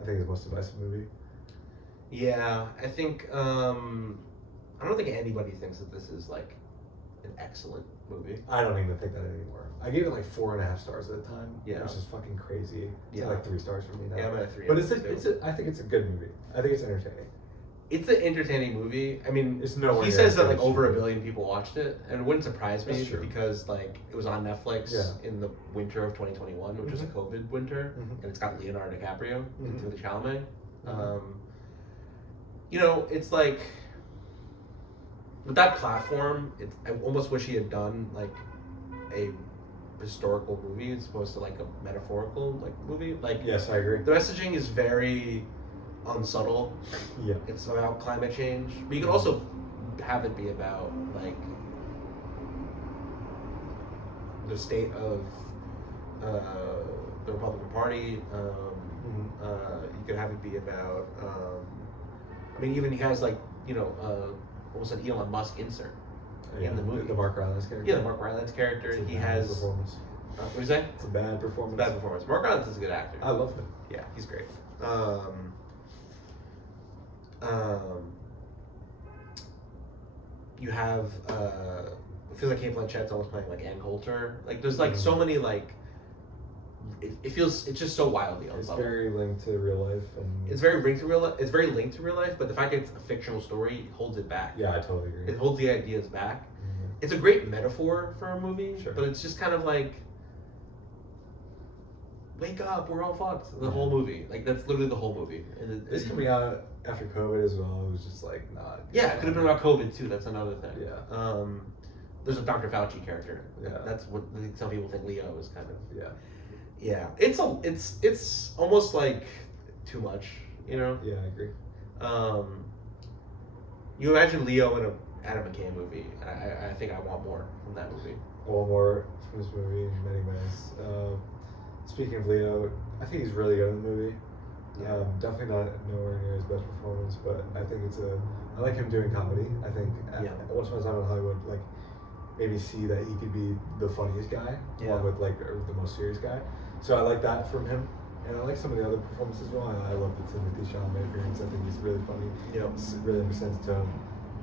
I think, the most divisive movie. Yeah, I think I don't think anybody thinks that this is like an excellent movie. I don't even think that anymore. I gave it like 4.5 stars at the time. Yeah, which is fucking crazy. It's yeah, like 3 stars for me now. Yeah, I'm at 3. But I think it's a good movie. I think it's entertaining. It's an entertaining movie. I mean, It's nowhere he near says as that good like as over a Shooter. billion people watched it, and it wouldn't surprise me That's true. because like it was on Netflix Yeah. in the winter of 2021, which was a COVID winter, Mhm. and it's got Leonardo DiCaprio and Mhm. Timothée Chalamet. Mhm. You know, it's like with that platform, I almost wish he had done like a historical movie as opposed to like a metaphorical like movie. Like Yes, I agree. the messaging is very unsubtle. Yeah. It's about climate change, but you can also have it be about like the state of the Republican Party. You could have it be about. I mean, even he has like almost an Elon Musk insert in the movie. The Mark Rylance character. Yeah, the Mark Rylance character. It's a He bad has. performance. What is that? It's a bad performance. Bad performance. Mark Rylance is a good actor. I love him. Yeah, he's great. You have it feels like Kate Blanchett's almost playing like Ann Coulter. Like there's like so many like it feels it's just so wildly It's unsubtle. very linked to real life, and It's very linked to real life. It's very linked to real life, but the fact that it's a fictional story holds it back. yeah, I totally agree. It holds the ideas back. Mhm. It's a great metaphor for a movie, Sure. but it's just kind of like wake up, we're all fucked. The whole movie, like that's literally the whole movie. And It's coming out after COVID as well. It was just like not. Yeah, it could have been about COVID too. That's another thing. Yeah. There's a Dr. Fauci character. Yeah. That's what some people think Leo is kind of. Yeah. Yeah, it's almost like too much, you know. Yeah, I agree. You imagine Leo in a Adam McKay movie, and I think I want more from that movie. One more from this movie in many ways. Speaking of Leo, I think he's really good in the movie. Yeah. Definitely not nowhere near his best performance, but I think I like him doing comedy. I think once upon a time in Hollywood, like maybe see that he could be the funniest guy, along with like or the most serious guy. So I like that from him, and I like some of the other performances as well. I love the Timothée Chalamet appearance. I think he's really funny. Really understands tone.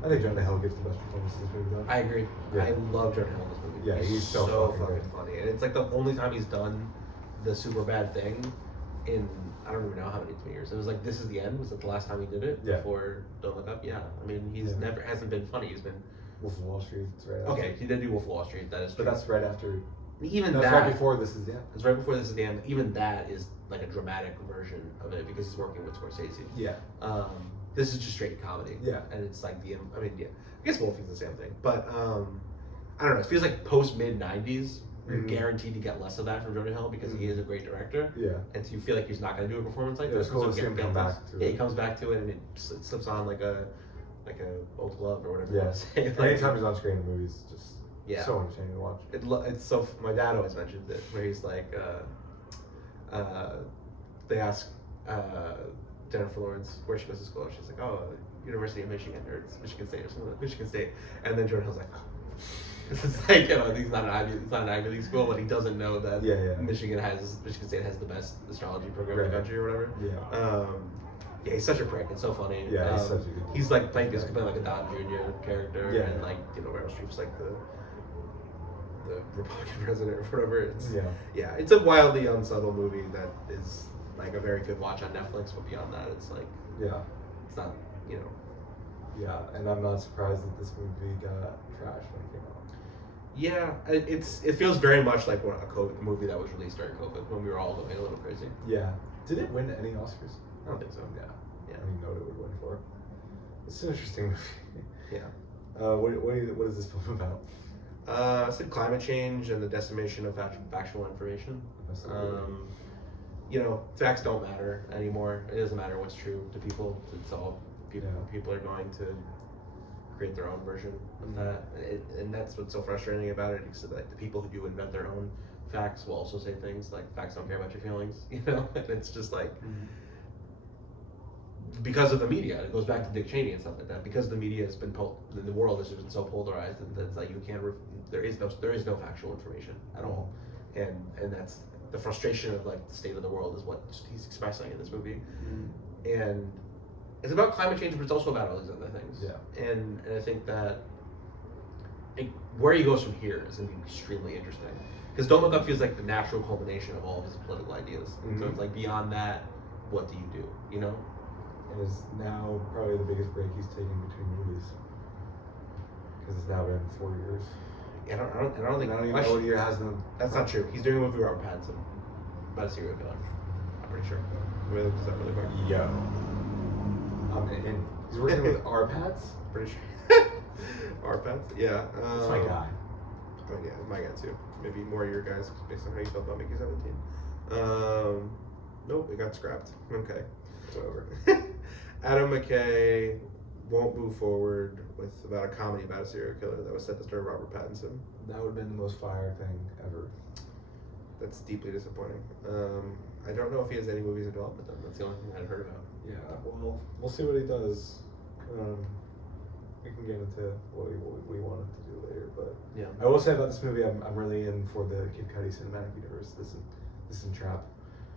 I think Jonah Hill gives the best performance in this movie though. I agree. Yeah. I love Jonah Hill in this movie. Yeah, he's so fucking funny, and it's like the only time he's done the super bad thing in I don't even know how many years. It was like This Is the End. Was it the last time he did it? Yeah. Before Don't Look Up. Yeah. I mean, he's never hasn't been funny. He's been Wolf of Wall Street. It's right okay. He did do Wolf of Wall Street. That is true. But that's right after. Even That's that right before This Is the End. It's right before This Is the End. Even that is like a dramatic version of it because he's working with Scorsese. Yeah. This is just straight comedy. Yeah. And it's like I mean, yeah. I guess both things are the same thing. But I don't know. It feels like post mid '90s. You're guaranteed to get less of that from Jonah Hill because he is a great director. Yeah. And so you feel like he's not going to do a performance like this. It's cool to see him come back to it. Yeah, he comes back to it and it slips on like a old glove or whatever you Yeah. want to say. Like, Anytime he's on screen in movies, it's just so entertaining to watch. It's so. My dad always mentions it where he's like, they ask Jennifer Lawrence where she goes to school. She's like, oh, University of Michigan or it's Michigan State or something. Michigan State. And then Jonah Hill's like, oh. It's like it's not an Ivy League school, but he doesn't know that Michigan State has the best astrology program in the country or whatever. Yeah. Yeah, he's such a prick. It's so funny. Yeah, he's such a good. He's like playing like a Don Jr. character, Yeah. and like Meryl Streep's like the Republican president or whatever. It's a wildly unsubtle movie that is like a very good watch on Netflix, but beyond that, it's like it's not Yeah, and I'm not surprised that this movie got trashed when it came out. Yeah, it feels very much like a movie that was released during COVID when we were all going a little crazy. Yeah. Did it win any Oscars? I don't think so. Yeah. I don't even know what it would win for. It's an interesting movie. Yeah. What is this film about? I said climate change and the decimation of factual information. Facts don't matter anymore. It doesn't matter what's true to people. It's all people. Yeah. People are going to create their own version of that, and that's what's so frustrating about it. Because like the people who do invent their own facts will also say things like facts don't care about your feelings. And it's just like. Because of the media, it goes back to Dick Cheney and stuff like that. Because the media has been the world has been so polarized that it's like you can't. There is no factual information at all, and that's the frustration of like the state of the world is what he's expressing in this movie, and it's about climate change, but it's also about all these other things. Yeah, and I think that where he goes from here is going to be extremely interesting because Don't Look Up feels like the natural culmination of all of his political ideas. So it's like beyond that, what do you do? and is now probably the biggest break he's taken between movies. Because it's now been 4 years. I don't think. I don't even know what year has them. That's not true. He's doing a movie with Robert Pattinson about a serial killer. I'm pretty sure. Really, does that really work? Yo. And he's working with R-Pats? Pretty sure. R-Pats? Yeah. That's my guy. Oh yeah, my guy too. Maybe more your guys based on how you felt about Mckay 17. Nope, it got scrapped. Okay, it's over. Adam Mckay won't move forward with about a comedy about a serial killer that was set to star Robert Pattinson. That would have been the most fire thing ever. That's deeply disappointing. I don't know if he has any movies in development though. That's the only thing I've heard about. Yeah, well, we'll see what he does. We can get into what we want him to do later, but Yeah. I will say about this movie, I'm really in for the Kid Cudi cinematic universe. This is Trap.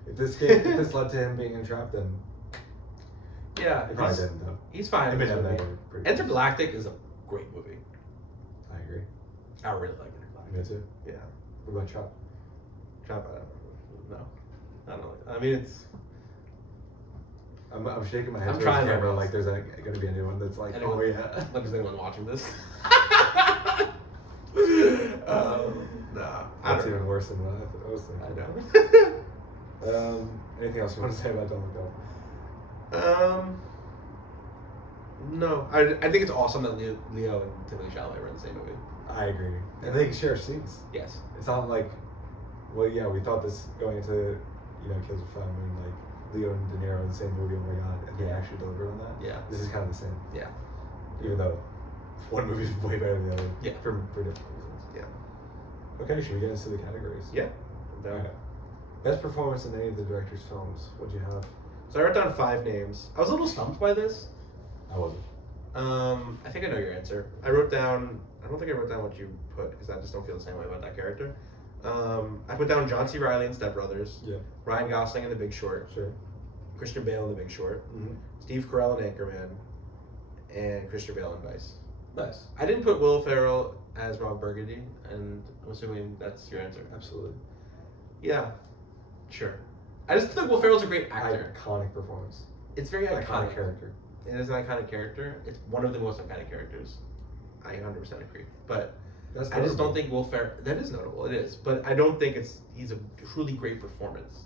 If this led to him being in Trap, then Yeah, it probably didn't though. he's fine in It this made movie. that pretty. Intergalactic is a great movie. I agree. I really like Intergalactic. Me too. Yeah. What about Trap? Trap, I don't know. No. I don't know. I mean, it's... I'm shaking my head. I'm towards trying the my camera best. like there's going to be anyone that's like, Anyone? oh yeah. Like, is anyone watching this? Nah. That's even worse than what I was thinking. I know. Anything else you want to say about Don't Look Up? No. I think it's awesome that Leo and Timothy Chalamet were in the same movie. I agree. And they can share scenes. Yes. It's not like, well, yeah, we thought this going into, Kills of Fun when like Leo and De Niro in the same movie. Oh my god, and they actually delivered on that. Yeah. This is kind of the same. Yeah. Even though one movie is way better than the other. Yeah. For different reasons. Yeah. Okay, should we get into the categories? Yeah. Okay. Best performance in any of the director's films. What'd you have? So I wrote down 5 names. I was a little stumped by this. I wasn't. I think I know your answer. I don't think I wrote down what you put because I just don't feel the same way about that character. I put down John C. Reilly in Step Brothers. Yeah. Ryan Gosling in The Big Short. Sure. Christian Bale in The Big Short. Mm-hmm. Steve Carell in Anchorman. And Christian Bale in Vice. Nice. I didn't put Will Ferrell as Ron Burgundy, and I'm assuming that's your answer. Absolutely. Yeah. Sure. I just think Will Ferrell's a great actor. Iconic performance. It's very iconic. character. It is an iconic character. It's one of the most iconic characters. I 100% agree. But That's I just notable. don't think Will Ferrell... That is notable. It is. But I don't think he's a truly great performance.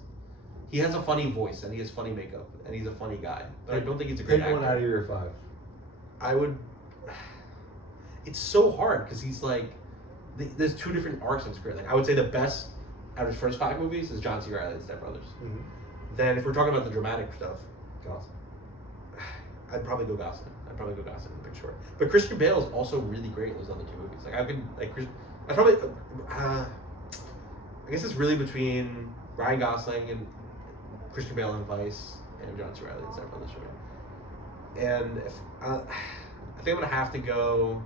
He has a funny voice, and he has funny makeup, and he's a funny guy. But I don't think he's a great Pick one out actor. of your 5. I would... It's so hard, because he's like... There's 2 different arcs in his career. Like, I would say the best out of his first 5 movies is John C. Reilly and Step Brothers. Mm-hmm. Then if we're talking about the dramatic stuff, Gosling. I'd probably go Gosling. in The Big Short. But Christian Bale is also really great in those other 2 movies. Like I probably, I guess it's really between Ryan Gosling and Christian Bale in Vice and John C. Reilly in Step Brothers for me. And if I think I'm gonna have to go.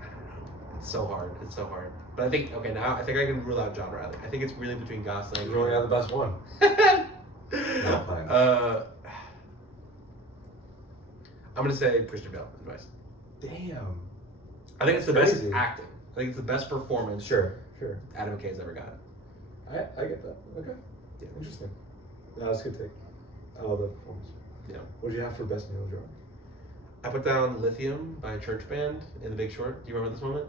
I don't know. It's so hard. But I think now I think I can rule out John Reilly. I think it's really between Gosling. You're only out the best one. Not playing. I'm gonna say Christian Bale in Vice. Damn. I think it's the That's best crazy. acting. I think it's the best performance Sure. Adam McKay's ever got. I get that. Okay. Yeah. Interesting. No, that's a good take. I love that performance. Yeah. What do you have for best male drawing? I put down Lithium by a church band in The Big Short. Do you remember this moment?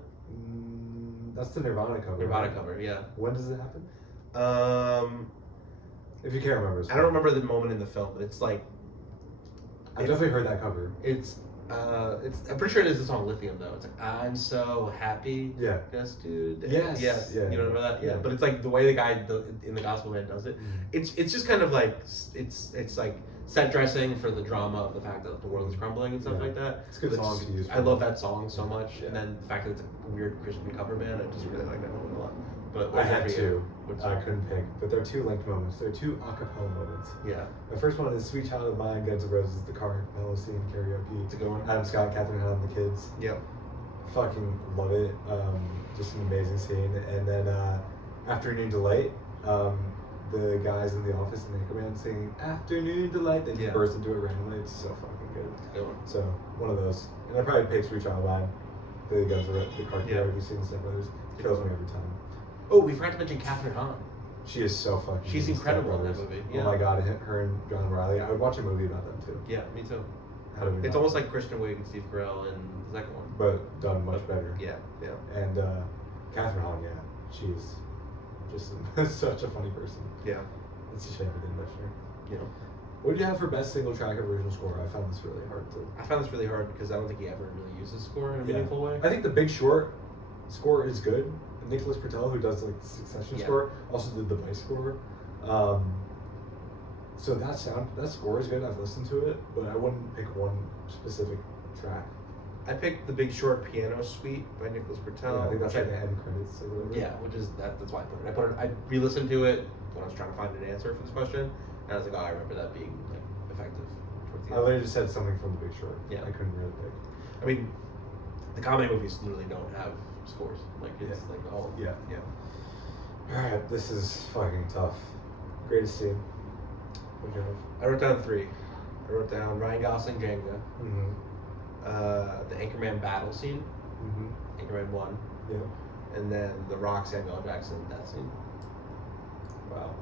That's the Nirvana cover. Nirvana right? cover, yeah. When does it happen? Um, If you can't remember. It's I don't fine. remember the moment in the film, but it's like I've definitely heard that cover. it's I'm pretty sure it is the song Lithium though. It's like I'm so happy. Yeah. Just dude. Yes. Yes. Yeah. You don't remember that? Yeah. Yeah. But it's like the way the guy in the gospel band does it. Mm. It's just kind of like it's like set dressing for the drama of the fact that the world is crumbling and stuff Yeah. like that. It's a good But song to use. I love that song so much, Yeah. and then the fact that it's a weird Christian cover band, I just really like that moment a lot. But I had for you? 2. What's I couldn't pick, but they're 2 linked moments. They're 2 acapella moments. Yeah, The first one is "Sweet Child of Mine," Guns N' Roses, the car acapella scene, karaoke. it's a good one. Adam Scott, Catherine Hahn, the kids. Yeah, Fucking love it. Just an amazing scene. And then Afternoon Delight. The guys in the office in Anchorman singing Afternoon Delight. They just Yeah. burst into it randomly. It's so fucking good. good one. So one of those. And I probably pick Sweet Child of Mine. The guys are the car Yeah. karaoke scene and stuff. It kills me every time. Oh, we forgot to mention Catherine Hahn. She is so fucking. She's good in incredible in Step that Brothers. movie. Oh Yeah. my god, her and John Riley. I would watch a movie about them too. Yeah, me too. How do we It's not? almost like Kristen Wiig and Steve Carell in the second one. But done much better. Yeah, yeah. And Catherine Hahn, yeah, she's just such a funny person. Yeah. It's a shame we didn't mention her. You know. What did you have for best single track original score? I found this really hard to. I found this really hard because I don't think he ever really uses score in a Yeah. meaningful way. I think The Big Short score is good. Nicholas Patel, who does like Succession Yeah. score, also did the Vice score. So that score is good. I've listened to it, but I wouldn't pick one specific track. I picked The Big Short piano suite by Nicholas Patel. Yeah, I think that's which like the end credits or whatever. Yeah, which is that's why I put it. I re-listened to it when I was trying to find an answer for this question, and I was like, oh, I remember that being like effective towards the I end. literally just said something from The Big Short. Yeah. I couldn't really pick. I mean, the comedy movies literally don't have scores. Like it's Yeah. like all Yeah. yeah. Alright, this is fucking tough. Greatest scene. What do you have? I wrote down 3. I wrote down Ryan Gosling Jenga, Mm-hmm. the Anchorman battle scene, Mm-hmm. Anchorman 1, Yeah. and then the Rock Samuel L. Jackson death scene. Wow.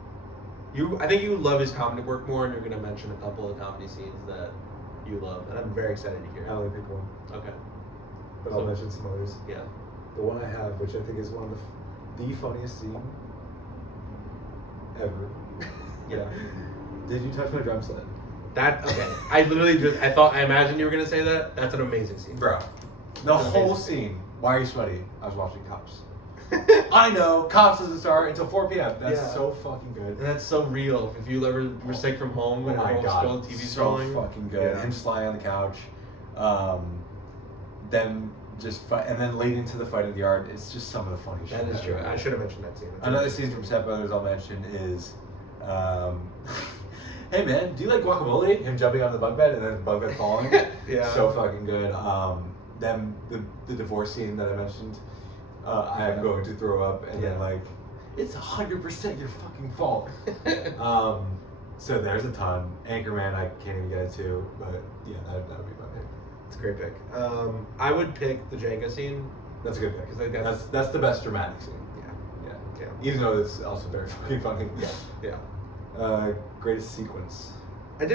I think you love his comedy work more, and you're gonna mention a couple of comedy scenes that you love, and I'm very excited to hear. I only picked one, Okay. but So- I'll mention some others. Yeah. The one I have, which I think is one of the funniest scene ever. Yeah. Did you touch my drum set? That okay. I imagined you were gonna say that. That's an amazing scene. Bro, the That's whole amazing. scene. Why are you sweaty? I was watching Cops. I know, Cops doesn't start until 4 p.m. That's Yeah. so fucking good. And that's so real. If you ever were sick from home Oh when my you're god, scrolling TV so scrolling. fucking good. Yeah. Him lying on the couch, them just fight, and then late into the fight in the yard. It's just some of the funny shit. That is true. ever. I should have mentioned that scene. That's Another amazing. scene from Step Brothers I'll mention is, hey man, do you like guacamole? Him jumping on the bunk bed and then the bunk bed falling. Yeah. So fucking good. Then the divorce scene that I mentioned. I am going to throw up, and then Yeah. like, it's 100% your fucking fault. So there's a ton. Anchorman, I can't even get it to, but yeah, that would be my pick. It's a great pick. I would pick the Jenga scene. That's a good pick. 'Cause, like, That's the best dramatic scene. Yeah. Yeah. Yeah. Even though it's also very fucking funny. Yeah. Greatest sequence. I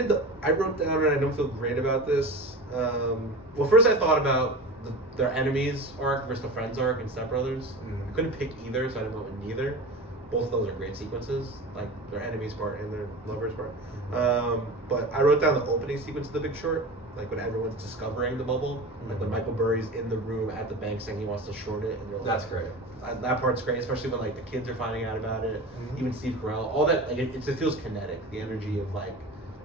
wrote down, and I don't feel great about this. Well, first I thought about their enemies arc versus the friends arc in Step Brothers. Mhm. I couldn't pick either, so I didn't go with neither. Both of those are great sequences, like their enemies part and their lovers part. But I wrote down the opening sequence of The Big Short, like when everyone's discovering the bubble, like when Mhm. Michael Burry's in the room at the bank saying he wants to short it, and they're like, That's great. That part's great, especially when like the kids are finding out about it. Mhm. Even Steve Carell, all that, like it feels kinetic. The energy of like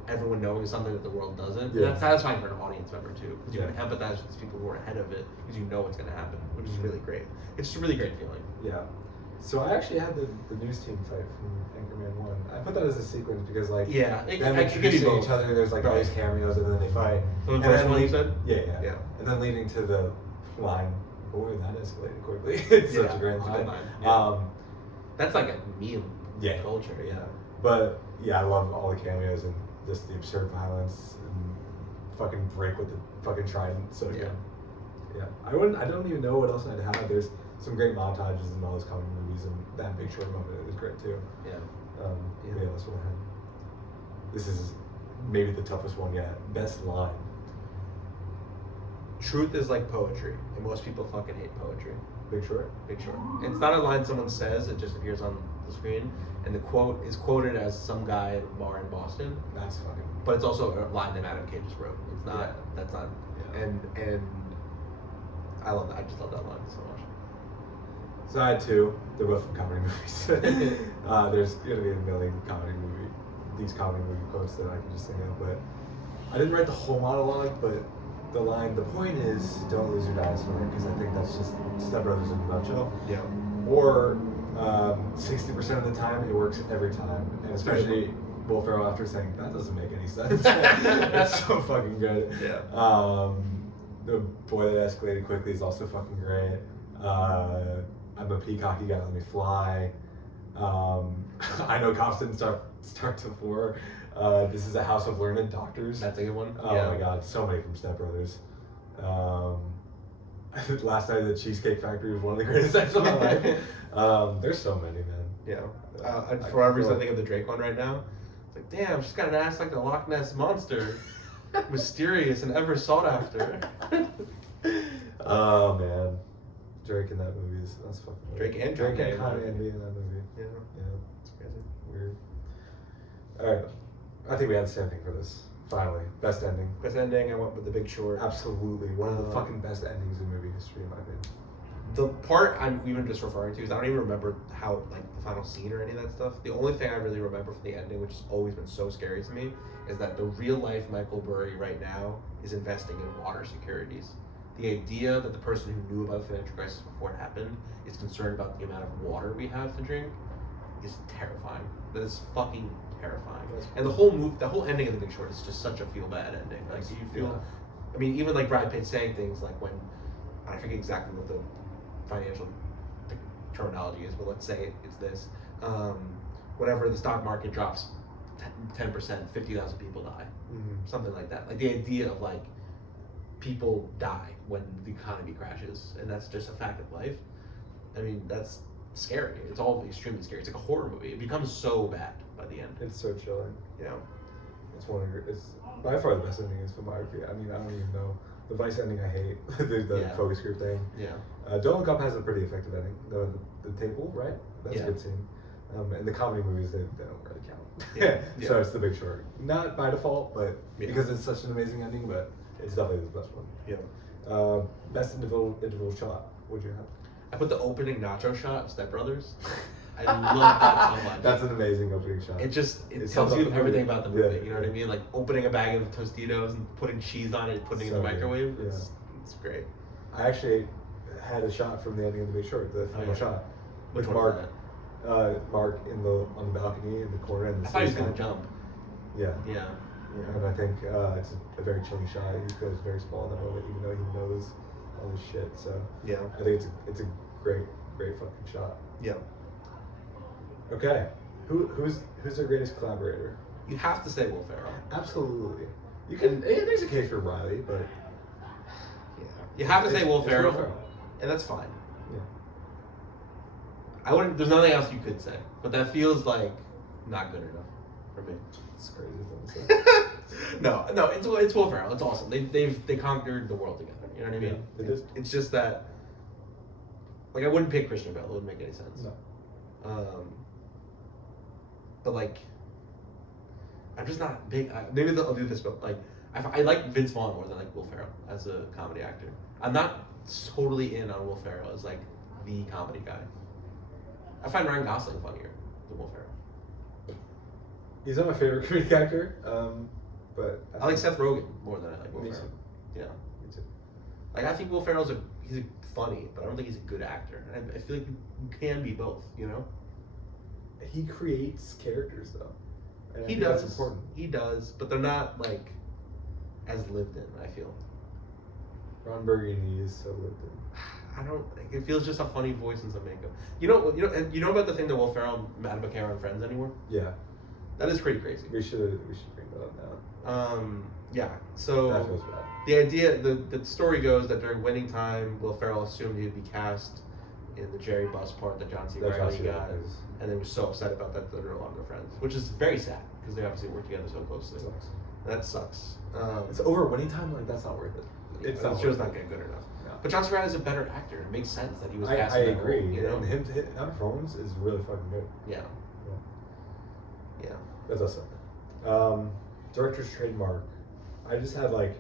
everyone knowing something that the world doesn't. Yeah. That's satisfying for an audience member too, because you Yeah. can empathize with these people who are ahead of it, because you know what's going to happen, which is really great. It's just a really great feeling. Yeah. So I actually had the news team fight from Anchorman 1. I put that as a sequence because like Yeah, them it could be introducing both. each other, there's like all these cameos and then they fight. So the And first then one you lead- said? Yeah. Yeah. And then leading to the line, boy, that escalated quickly. It's such a great it's a line. good line, yeah. That's like a meme Yeah. culture, yeah. But yeah, I love all the cameos and just the absurd violence and fucking break with the fucking trident. So good. Yeah. I don't even know what else I'd have. There's some great montages in all those comedy movies, and that Big Short moment is great too. Yeah. Yeah, that's what I had. This is maybe the toughest one yet. Best line. Truth is like poetry, and most people fucking hate poetry. Big Short. Big Short. It's not a line someone says, it just appears on the screen, and the quote is quoted as some guy at a bar in Boston, That's fucking. but it's also a line that Adam K just wrote. It's not, Yeah. that's not, Yeah. and I love that, I just love that line so much. So I had two. They're both from comedy movies. There's gonna be a million these comedy movie quotes that I can just think of, but I didn't write the whole monologue, but the line, the point is, don't lose your dinosaur, because I think that's just Step Brothers in a nutshell. Yeah. Or 60% of the time, it works every time, and especially Will Ferrell after saying that doesn't make any sense. It's so fucking good. Yeah. The boy that escalated quickly is also fucking great. I'm a peacock, you gotta let me fly. I know cops didn't start till 4. This is a house of learned doctors. That's a good one. Oh my god, so many from Step Brothers. Last night at the Cheesecake Factory was one of the greatest nights of my life. There's so many, man. Yeah. For whatever reason, I think of the Drake one right now. It's like, damn, she's got an ass like the Loch Ness monster, mysterious and ever sought after. Oh man, Drake in that movie that's fucking weird. Drake and Drake Kanye and Kanye in that movie. Yeah, It's crazy. Weird. All right, I think we had the same thing for this. Finally, best ending. Best ending, I went with The Big Short. Absolutely, one of the fucking best endings in movie history, in my opinion. The part I'm even just referring to is I don't even remember how, like, the final scene or any of that stuff. The only thing I really remember from the ending, which has always been so scary to me, is that the real life Michael Burry right now is investing in water securities. The idea that the person who knew about the financial crisis before it happened is concerned about the amount of water we have to drink is terrifying. That is fucking terrifying. And the whole ending of The Big Short is just such a feel bad ending. Like, you feel, I mean, even like Brad Pitt saying things like when, I forget exactly what the financial terminology is, but let's say it's this. Whenever the stock market drops 10%, 50,000 people die. Something like that. Like the idea of like people die when the economy crashes, and that's just a fact of life. I mean, that's scary. It's all extremely scary. It's like a horror movie. It becomes so bad by the end. It's so chilling. Yeah. It's by far the best ending in his filmography. I mean, I don't even know. The Vice ending I hate. the focus group thing. Yeah. Don't Look Up has a pretty effective ending. The table, right? That's a good scene. And the comedy movies, they don't really count. Yeah. So it's The Big Short. Not by default, but because it's such an amazing ending, but it's definitely the best one. Yeah. Best individual shot, would you have? I put the opening nacho shot of Step Brothers. I love that so much. That's an amazing opening shot. It tells you everything about the movie. You know what I mean? Like opening a bag of Tostitos and putting cheese on it, putting it in the microwave. It's great. I actually had a shot from the ending of The Big Short, the final shot. Which one Mark, was Mark on the balcony in the corner. And I thought he was gonna jump. Yeah. Yeah. And I think it's a very chilling shot. He feels very small in that moment, even though he knows all this shit. So yeah, I think it's a great fucking shot. Yeah. Okay, who's their greatest collaborator? You have to say Will Ferrell. Absolutely. You can. There's a case for Riley, but yeah, you have to say Will Ferrell, and that's fine. Yeah. I wouldn't. There's nothing else you could say, but that feels like not good enough for me. It's crazy thing to say. No, it's Will Ferrell. It's awesome. They conquered the world together. You know what I mean? Yeah, it's just that, like, I wouldn't pick Christian Bale. It wouldn't make any sense. No. But like, I'm just not big. Maybe I'll do this, but like, I like Vince Vaughn more than I like Will Ferrell as a comedy actor. I'm not totally in on Will Ferrell as like the comedy guy. I find Ryan Gosling funnier than Will Ferrell. He's not my favorite comedic actor, but I like Seth Rogen more than I like Will Me Ferrell. too. Yeah, Me too. like I think Will Ferrell's he's funny, but I don't think he's a good actor. And I feel like you can be both. You know. He creates characters though. And He I think does. That's important. He does, but they're not like as lived in. I feel. Ron Burgundy is so lived in. I don't. Like, it feels just a funny voice and some makeup. You know about the thing that Will Ferrell and Matt Mckay aren't friends anymore? Yeah. That is pretty crazy. We should bring that up now. Yeah. So That feels bad. the idea, the story goes that during winning time, Will Ferrell assumed he'd be cast in the Jerry Buss part that John C. Reilly got, and they were so upset about that they're no longer friends, which is very sad because they obviously work together so closely. That sucks. It's over winning time. Like that's not worth it. It's not getting good enough. No. But John C. Reilly's a better actor. It makes sense that he was I cast in that agree. role, you know? And that performance is really fucking good. Yeah. Yeah. That does suck. Director's trademark. I just had like,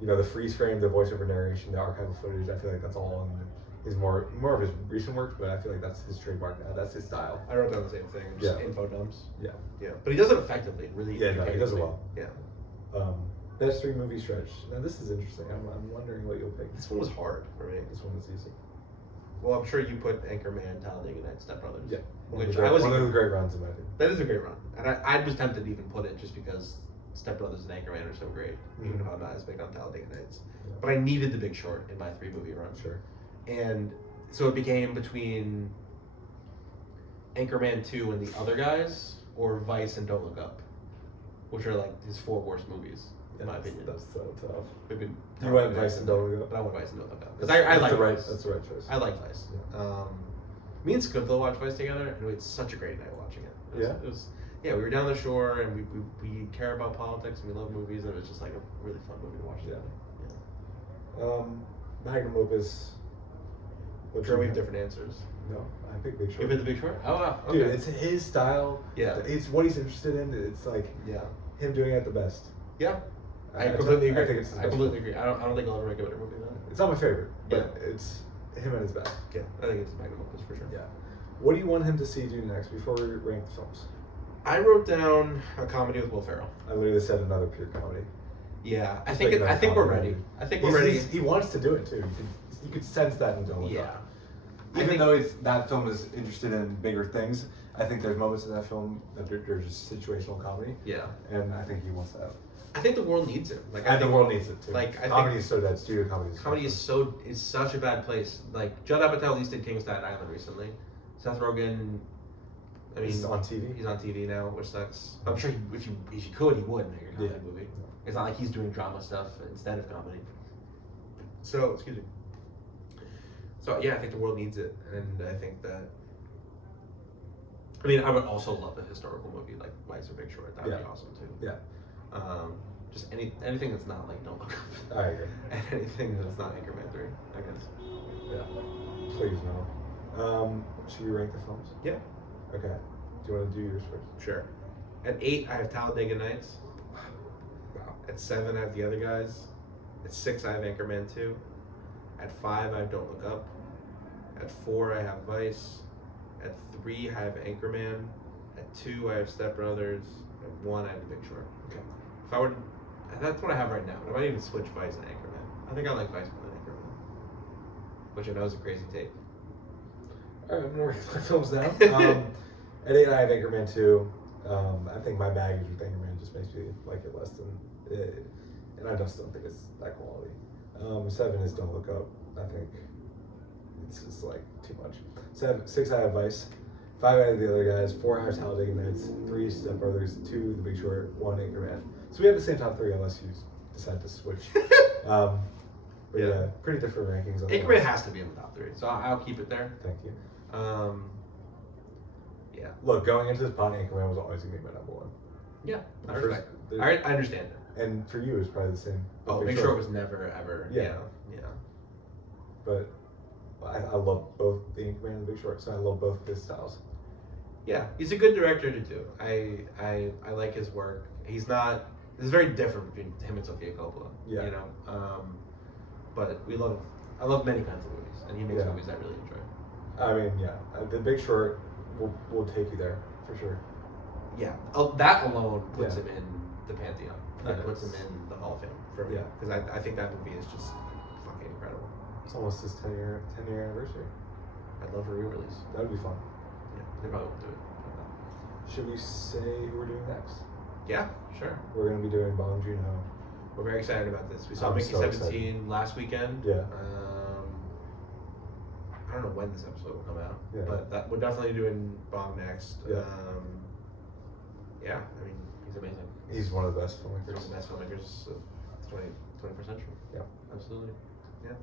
the freeze frame, the voiceover narration, the archival footage. I feel like that's all in his more of his recent work, but I feel like that's his trademark now. That's his style. I wrote down the same thing. Just info dumps. Yeah. Yeah. But he does it effectively. Really. Yeah, no, he does it well. Yeah. Best 3 movie stretch. Now this is interesting. I'm wondering what you'll pick. This one was hard for me. This one was easy. Well, I'm sure you put Anchorman, Talladega Nights, Step Brothers. Yeah. Which one of the great runs in my opinion. That is a great run, and I was tempted to even put it just because Step Brothers and Anchorman are so great. Even if I'm not as big on Talladega Nights, but I needed The Big Short in my 3 movie run. Sure. And so it became between Anchorman 2 and The Other Guys, or Vice and Don't Look Up, which are like his 4 worst movies. In my opinion, that's so tough. Maybe You went Vice and Don't Look Up, but I went Vice and Don't Look Up because I like the right. Vice. That's the right choice. I like Vice. Yeah. Me and Skunthel watched Vice together, and we had such a great night watching it. It was yeah, we were down the shore, and we care about politics, and we love movies, and it was just like a really fun movie to watch together. Magnum opus. I'm sure we have different answers. No, I picked Big Short. You picked The Big Short? Oh wow, okay. Dude, it's his style. Yeah. It's what he's interested in. It's like him doing it at the best. Yeah. I completely agree. I think it's I completely agree. I don't think I'll ever make a better movie than that. It's not my favorite, but it's him at his best. Yeah, I think it's Magnum opus for sure. Yeah. What do you want him to see do next before we rank the films? I wrote down a comedy with Will Ferrell. I literally said another pure comedy. Yeah, I think we're ready. I think we're ready. He wants to do it too. You could sense that in Don't Look Up. Even though that film is interested in bigger things, I think there's moments in that film that they're just situational comedy. Yeah. And I think he wants that. I think the world needs it. Like I think the world needs it too. Like comedy is so dead. Studio comedy is such a bad place. Like Judd Apatow at least did King of Staten Island recently. Seth Rogen. I mean, he's on TV. He's on TV now, which sucks. I'm sure if he could, he would make a comedy movie. It's not like he's doing drama stuff instead of comedy. So excuse me. So yeah, I think the world needs it, and I think that. I mean, I would also love a historical movie like Vice or Big Short. That would be awesome too. Yeah. Just anything that's not like Don't Look Up. I agree. And anything that's not Anchorman 3, I guess. Yeah. Please no. Should we rank the films? Yeah. Okay. Do you want to do yours first? Sure. At 8, I have Talladega Nights. Wow. At 7, I have The Other Guys. At 6, I have Anchorman 2. At 5, I have Don't Look Up. At 4, I have Vice. At 3, I have Anchorman. At 2, I have Step Brothers. At 1, I have The Big Short. Okay. If I would, that's what I have right now. But I might even switch Vice and Anchorman. I think I like Vice more than Anchorman, which I know is a crazy take. All right, I'm gonna rank my films down. At 8, I have Anchorman 2. I think my baggage with Anchorman just makes me like it less than it, and I just don't think it's that quality. 7 is Don't Look Up. I think it's just like too much. 6, I have Vice. 5, I have The Other Guys. 4, I have Talladega Nights. 3, Step Brothers. 2, The Big Short. 1, Anchorman. So we have the same top 3 unless you decide to switch. But yeah, pretty different rankings. Anchorman has to be in the top 3, so I'll keep it there. Thank you. Yeah. Look, going into this pod, Anchorman was always gonna be my number 1. Yeah, I understand it. And for you, it's probably the same. Oh, Big Short was never ever. Yeah. But I love both the Anchorman and the Big Short, so I love both of his styles. Yeah, he's a good director to do. I like his work. He's not. It's very different between him and Sofia Coppola. Yeah. You know. But I love many kinds of movies, and he makes movies I really enjoy. I mean, yeah, the Big Short will take you there for sure. Yeah, that alone puts him in the pantheon. That puts him in the Hall of Fame for me. Because I think that movie is just fucking incredible. It's almost his 10-year anniversary. I'd love a re-release. That would be fun. Yeah, they probably won't do it. Should we say who we're doing next? Yeah, sure. We're going to be doing Bong Joon-ho. We're very excited about this. We saw Mickey 17 last weekend. Yeah. I don't know when this episode will come out, but we're definitely doing Bong next. Yeah. I mean, he's amazing. He's one of the best filmmakers. One of the best filmmakers of the 21st century. Yeah. Absolutely. Yeah.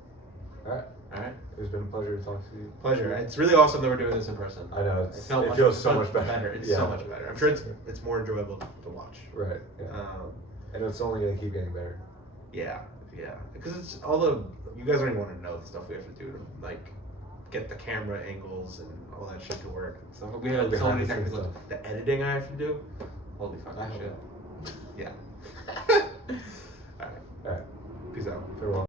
All right. It's been a pleasure to talk to you. Pleasure. It's really awesome that we're doing this in person. I know. It feels so much better. It's so much better. I'm sure it's more enjoyable to watch. Right. Yeah. And it's only going to keep getting better. Yeah. Because it's you guys don't even want to know the stuff we have to do to like get the camera angles and all that shit to work. So we have so many technical stuff. The editing I have to do. Holy fucking shit. Yeah. All right. Peace out. Farewell.